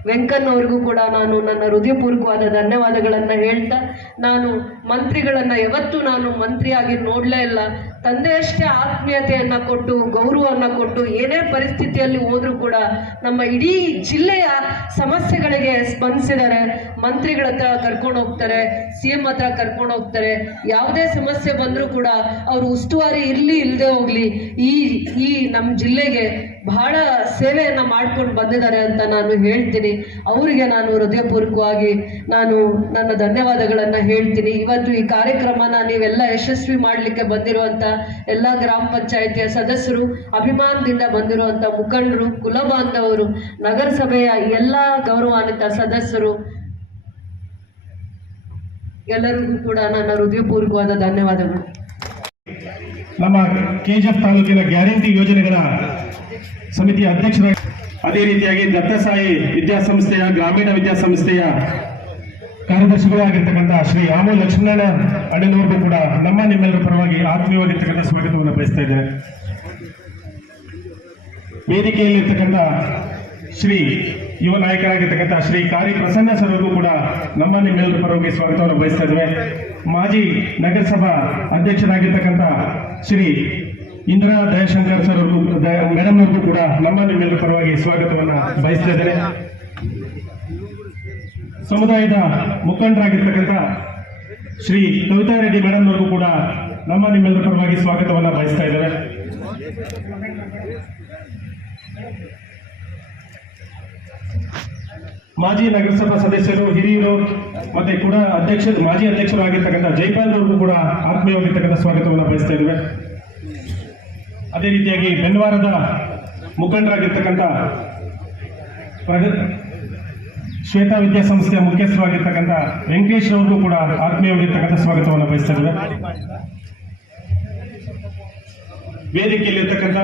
ವೆಂಕಣ್ಣವ್ರಿಗೂ ಕೂಡ ನಾನು ನನ್ನ ಹೃದಯಪೂರ್ವಕವಾದ ಧನ್ಯವಾದಗಳನ್ನು ಹೇಳ್ತಾ, ನಾನು ಮಂತ್ರಿಗಳನ್ನು ಯಾವತ್ತೂ ನಾನು ಮಂತ್ರಿಯಾಗಿ ನೋಡಲೇ ಇಲ್ಲ. ತಂದೆಯಷ್ಟೇ ಆತ್ಮೀಯತೆಯನ್ನು ಕೊಟ್ಟು ಗೌರವವನ್ನು ಕೊಟ್ಟು ಏನೇ ಪರಿಸ್ಥಿತಿಯಲ್ಲಿ ಹೋದರೂ ಕೂಡ ನಮ್ಮ ಇಡೀ ಜಿಲ್ಲೆಯ ಸಮಸ್ಯೆಗಳಿಗೆ ಸ್ಪಂದಿಸಿದ್ದಾರೆ. ಮಂತ್ರಿಗಳ ಹತ್ರ ಕರ್ಕೊಂಡು ಹೋಗ್ತಾರೆ, CM ಹತ್ರ ಕರ್ಕೊಂಡು ಹೋಗ್ತಾರೆ. ಯಾವುದೇ ಸಮಸ್ಯೆ ಬಂದರೂ ಕೂಡ ಅವರು ಉಸ್ತುವಾರಿ ಇಲ್ಲದೆ ಹೋಗಲಿ ಈ ನಮ್ಮ ಜಿಲ್ಲೆಗೆ ಬಹಳ ಸೇವೆಯನ್ನು ಮಾಡ್ಕೊಂಡು ಬಂದಿದ್ದಾರೆ ಅಂತ ನಾನು ಹೇಳ್ತೀನಿ. ಅವರಿಗೆ ನಾನು ಹೃದಯಪೂರ್ವಕವಾಗಿ ನನ್ನ ಧನ್ಯವಾದಗಳನ್ನು ಹೇಳ್ತೀನಿ. ಇವತ್ತು ಈ ಕಾರ್ಯಕ್ರಮನ ನೀವೆಲ್ಲ ಯಶಸ್ವಿ ಮಾಡಲಿಕ್ಕೆ ಬಂದಿರುವಂಥ ಎಲ್ಲ ಗ್ರಾಮ ಪಂಚಾಯಿತಿಯ ಸದಸ್ಯರು, ಅಭಿಮಾನದಿಂದ ಬಂದಿರುವಂಥ ಮುಖಂಡರು, ಕುಲಬಾಂಧವರು, ನಗರಸಭೆಯ ಎಲ್ಲ ಗೌರವಾನ್ವಿತ ಸದಸ್ಯರು ಎಲ್ಲರಿಗೂ ಕೂಡ ನನ್ನ ಹೃದಯಪೂರ್ವಕವಾದ ಧನ್ಯವಾದಗಳು. ನಮ್ಮ KGF ತಾಲೂಕಿನ ಗ್ಯಾರಂಟಿ ಯೋಜನೆಗಳ ಸಮಿತಿಯ ಅಧ್ಯಕ್ಷರಾಗಿ, ಅದೇ ರೀತಿಯಾಗಿ ದತ್ತಸಾಯಿ ವಿದ್ಯಾಸಂಸ್ಥೆಯ ಗ್ರಾಮೀಣ ವಿದ್ಯಾಸಂಸ್ಥೆಯ ಕಾರ್ಯದರ್ಶಿಗಳೂ ಆಗಿರ್ತಕ್ಕಂಥ ಶ್ರೀ ಆಮು ಲಕ್ಷ್ಮಣ ಅಣ್ಣನವ್ರಿಗೂ ಕೂಡ ನಿಮ್ಮೆಲ್ಲರ ಪರವಾಗಿ ಆತ್ಮೀಯವಾಗಿರ್ತಕ್ಕಂಥ ಸ್ವಾಗತವನ್ನು ಬಯಸ್ತಾ ಇದ್ದೇನೆ. ವೇದಿಕೆಯಲ್ಲಿರ್ತಕ್ಕಂಥ ಶ್ರೀ ಯುವ ನಾಯಕರಾಗಿರ್ತಕ್ಕಂಥ ಶ್ರೀ ಕಾರಿ ಪ್ರಸನ್ನ ಸರ್ ಅವರಿಗೂ ಕೂಡ ನಿಮ್ಮೆಲ್ಲರ ಪರವಾಗಿ ಸ್ವಾಗತವನ್ನು ಬಯಸ್ತಾ ಇದ್ದೇವೆ. ಮಾಜಿ ನಗರಸಭಾ ಅಧ್ಯಕ್ಷರಾಗಿರ್ತಕ್ಕಂಥ ಶ್ರೀ ಇಂದಿರಾ ದಯಾಶಂಕರ್ ಸರ್ ಅವ್ರಿಗೂ ಮೇಡಮ್ ಅವ್ರಿಗೂ ಕೂಡ ನಿಮ್ಮೆಲ್ಲರ ಪರವಾಗಿ ಸ್ವಾಗತವನ್ನು ಬಯಸ್ತಾ ಇದ್ದೇನೆ. ಸಮುದಾಯದ ಮುಖಂಡರಾಗಿರ್ತಕ್ಕಂಥ ಶ್ರೀ ಕವಿತಾ ರೆಡ್ಡಿ ಮೇಡಮ್ ಅವ್ರಿಗೂ ಕೂಡ ನಿಮ್ಮೆಲ್ಲರ ಪರವಾಗಿ ಸ್ವಾಗತವನ್ನು ಬಯಸ್ತಾ ಇದ್ದೇವೆ. ಮಾಜಿ ನಗರಸಭಾ ಸದಸ್ಯರು, ಹಿರಿಯರು ಮತ್ತೆ ಕೂಡ ಮಾಜಿ ಅಧ್ಯಕ್ಷರು ಆಗಿರ್ತಕ್ಕಂಥ ಜೈಪಾಲ್ ಅವ್ರಿಗೂ ಕೂಡ ಆತ್ಮೀಯವಾಗಿರ್ತಕ್ಕಂಥ ಸ್ವಾಗತವನ್ನು ಬಯಸ್ತಾ ಇದ್ದೇವೆ. ಅದೇ ರೀತಿಯಾಗಿ ಬೆನ್ವಾರದ ಮುಖಂಡರಾಗಿರ್ತಕ್ಕಂಥ ಶ್ವೇತಾ ವಿದ್ಯಾಸಂಸ್ಥೆಯ ಮುಖ್ಯಸ್ಥರಾಗಿರ್ತಕ್ಕಂಥ ವೆಂಕಟೇಶ್ ಅವ್ರಿಗೂ ಕೂಡ ಆತ್ಮೀಯವಾಗಿರ್ತಕ್ಕಂಥ ಸ್ವಾಗತವನ್ನು ಬಯಸ್ತಾ ಇದ್ದೇವೆ. ವೇದಿಕೆಯಲ್ಲಿರ್ತಕ್ಕಂಥ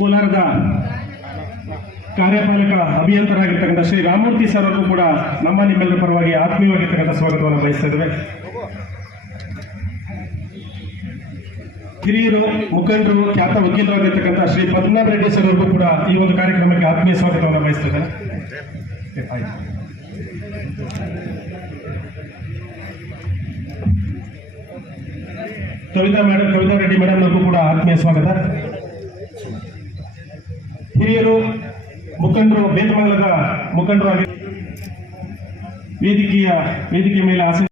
ಕೋಲಾರದ ಕಾರ್ಯಪಾಲಕ ಅಭಿಯಂತರಾಗಿರ್ತಕ್ಕಂಥ ಶ್ರೀ ರಾಮಮೂರ್ತಿ ಸರ್ ಅವರು ಕೂಡ ನಿಮ್ಮೆಲ್ಲರ ಪರವಾಗಿ ಆತ್ಮೀಯವಾಗಿರ್ತಕ್ಕಂಥ ಸ್ವಾಗತವನ್ನು ಬಯಸ್ತಾ ಇದ್ದೇವೆ. ಹಿರಿಯರು, ಮುಖಂಡರು, ಖ್ಯಾತ ವಕೀಲರಾಗಿರ್ತಕ್ಕಂಥ ಶ್ರೀ ಪದ್ಮನಾಭ ರೆಡ್ಡಿ ಸರ್ ಅವರಿಗೂ ಕೂಡ ಈ ಒಂದು ಕಾರ್ಯಕ್ರಮಕ್ಕೆ ಆತ್ಮೀಯ ಸ್ವಾಗತವನ್ನು ಬಯಸ್ತಾ ಇದ್ದೇನೆ. ಕವಿತಾ ರೆಡ್ಡಿ ಮೇಡಮ್ ಅವ್ರಿಗೂ ಕೂಡ ಆತ್ಮೀಯ ಸ್ವಾಗತ. ಹಿರಿಯರು ಮುಖಂಡರು, ಬೇತಮಂಗಲದ ಮುಖಂಡರು ಆಗಿ ವೇದಿಕೆ ಮೇಲೆ ಆಸೀನ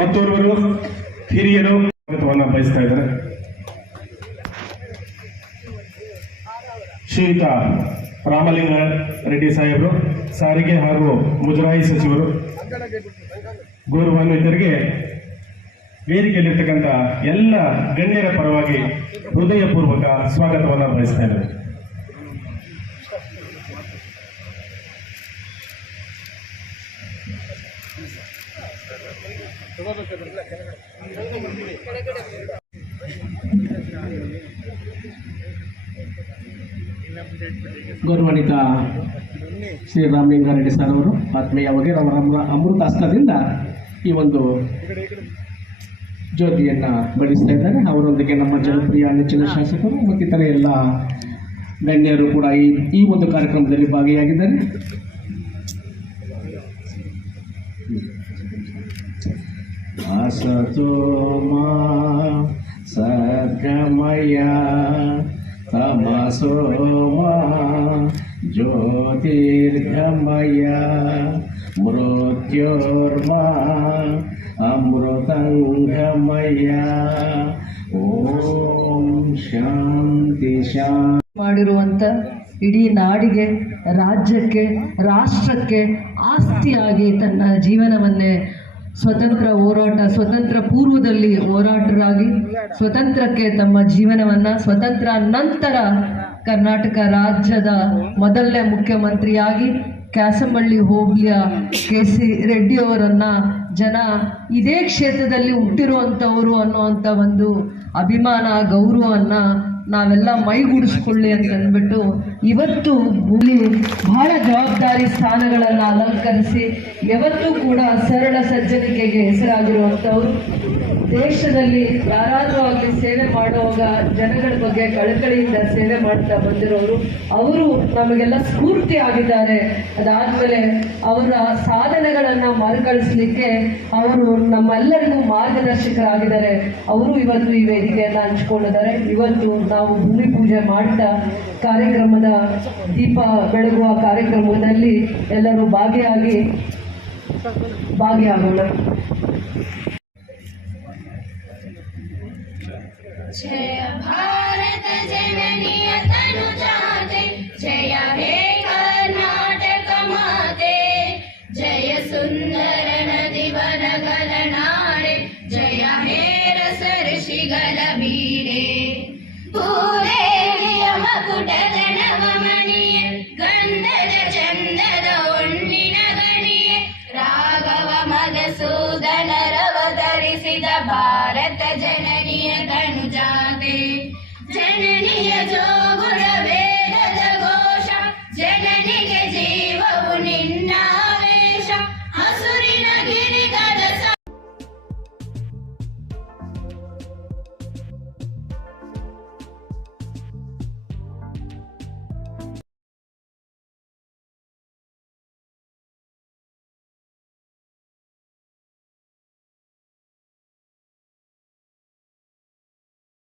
ಮತ್ತೋರ್ವರು ಹಿರಿಯರು ಸ್ವಾಗತವನ್ನು ಬಯಸ್ತಾ ಇದ್ದಾರೆ. ಶ್ರೀಯುತ ರಾಮಲಿಂಗ ರೆಡ್ಡಿ ಸಾಹೇಬರು, ಸಾರಿಗೆ ಹಾಗೂ ಮುಜರಾಯಿ ಸಚಿವರು, ಗೌರವಾನ್ವಿತರಿಗೆ ವೇದಿಕೆಯಲ್ಲಿರ್ತಕ್ಕಂಥ ಎಲ್ಲ ಗಣ್ಯರ ಪರವಾಗಿ ಹೃದಯಪೂರ್ವಕ ಸ್ವಾಗತವನ್ನು ಬಯಸ್ತಾ ಇದ್ದಾರೆ. ಗೌರವಾನ್ವಿತ ಶ್ರೀ ರಾಮಲಿಂಗಾರೆಡ್ಡಿ ಸರ್ ಅವರು ಆತ್ಮೀಯವಾಗಿ ಅವರ ಅಮೃತ ಹಸ್ತದಿಂದ ಈ ಒಂದು ಜ್ಯೋತಿಯನ್ನು ಬೆಳೆಸ್ತಾ ಇದ್ದಾರೆ. ಅವರೊಂದಿಗೆ ನಮ್ಮ ಜನಪ್ರಿಯ ನೆಚ್ಚಿನ ಶಾಸಕರು ಮತ್ತಿತರ ಎಲ್ಲ ಗಣ್ಯರು ಕೂಡ ಈ ಒಂದು ಕಾರ್ಯಕ್ರಮದಲ್ಲಿ ಭಾಗಿಯಾಗಿದ್ದಾರೆ. ಅಸತೋಮಾ ಸದ್ಗಮಯ ತಮಸೋಮಾ ಜ್ಯೋತಿರ್ಗಮಯ ಮೃತ್ಯೋರ್ಮಾ ಅಮೃತಂಗಮಯ. ಓಂ ಶಾಂತಿ ಶಾಂತಿ. ಮಾಡಿರುವಂಥ ಇಡೀ ನಾಡಿಗೆ, ರಾಜ್ಯಕ್ಕೆ, ರಾಷ್ಟ್ರಕ್ಕೆ ಆಸ್ತಿಯಾಗಿ ತನ್ನ ಜೀವನವನ್ನೇ ಸ್ವತಂತ್ರ ಹೋರಾಟ, ಸ್ವತಂತ್ರ ಪೂರ್ವದಲ್ಲಿ ಹೋರಾಟರಾಗಿ ಸ್ವತಂತ್ರಕ್ಕೆ ತಮ್ಮ ಜೀವನವನ್ನು, ಸ್ವತಂತ್ರ ನಂತರ ಕರ್ನಾಟಕ ರಾಜ್ಯದ ಮೊದಲನೇ ಮುಖ್ಯಮಂತ್ರಿಯಾಗಿ ಕ್ಯಾಸಮಳ್ಳಿ ಹೋಬಳಿಯ KC ರೆಡ್ಡಿಯವರನ್ನು ಜನ ಇದೇ ಕ್ಷೇತ್ರದಲ್ಲಿ ಹುಟ್ಟಿರುವಂಥವರು ಅನ್ನುವಂಥ ಒಂದು ಅಭಿಮಾನ, ಗೌರವವನ್ನು ನಾವೆಲ್ಲ ಮೈಗೂಡಿಸ್ಕೊಳ್ಳಿ ಅಂತ ಅಂದ್ಬಿಟ್ಟು ಇವತ್ತು ಇಲ್ಲಿ ಬಹಳ ಜವಾಬ್ದಾರಿ ಸ್ಥಾನಗಳನ್ನು ಅಲಂಕರಿಸಿ ಯಾವತ್ತೂ ಕೂಡ ಸರಳ ಸಜ್ಜನಿಕೆಗೆ ಹೆಸರಾಗಿರುವಂಥವ್ರು. ದೇಶದಲ್ಲಿ ಯಾರಾದರೂ ಆಗಲಿ ಸೇವೆ ಮಾಡುವಾಗ ಜನಗಳ ಬಗ್ಗೆ ಕಳಕಳಿಯಿಂದ ಸೇವೆ ಮಾಡ್ತಾ ಬಂದಿರೋರು. ಅವರು ನಮಗೆಲ್ಲ ಸ್ಫೂರ್ತಿ ಆಗಿದ್ದಾರೆ. ಅದಾದಮೇಲೆ ಅವರ ಸಾಧನೆಗಳನ್ನು ಮರುಕಳಿಸಲಿಕ್ಕೆ ಅವರು ನಮ್ಮೆಲ್ಲರಿಗೂ ಮಾರ್ಗದರ್ಶಕರಾಗಿದ್ದಾರೆ. ಅವರು ಇವತ್ತು ಈ ವೇದಿಕೆಯನ್ನು ಹಂಚ್ಕೊಂಡಿದ್ದಾರೆ. ಇವತ್ತು ನಾವು ಭೂಮಿ ಪೂಜೆ ಮಾಡ್ತಾ ಕಾರ್ಯಕ್ರಮದ ದೀಪ ಬೆಳಗುವ ಕಾರ್ಯಕ್ರಮದಲ್ಲಿ ಎಲ್ಲರೂ ಭಾಗಿಯಾಗೋಣ. जय भारत जननीय तनुजाते, जय हे कर्नाटक माते, जय सुंदर नदी वनगलनाडे, जय हे रस ऋषिगल बीरे. ಭೂದೇವಿಯ ಮಕುಟದ ನವಮಣಿಯ ಗಂಧದ ಚಂದದ ಒಣ್ಣಿನ ಗಣಿಯೇ, ರಾಘವ ಮಧುಸೂದನರವತರಿಸಿದ ಭಾರತ ಜನನಿಯ ತನುಜಾತೆ. ಜನ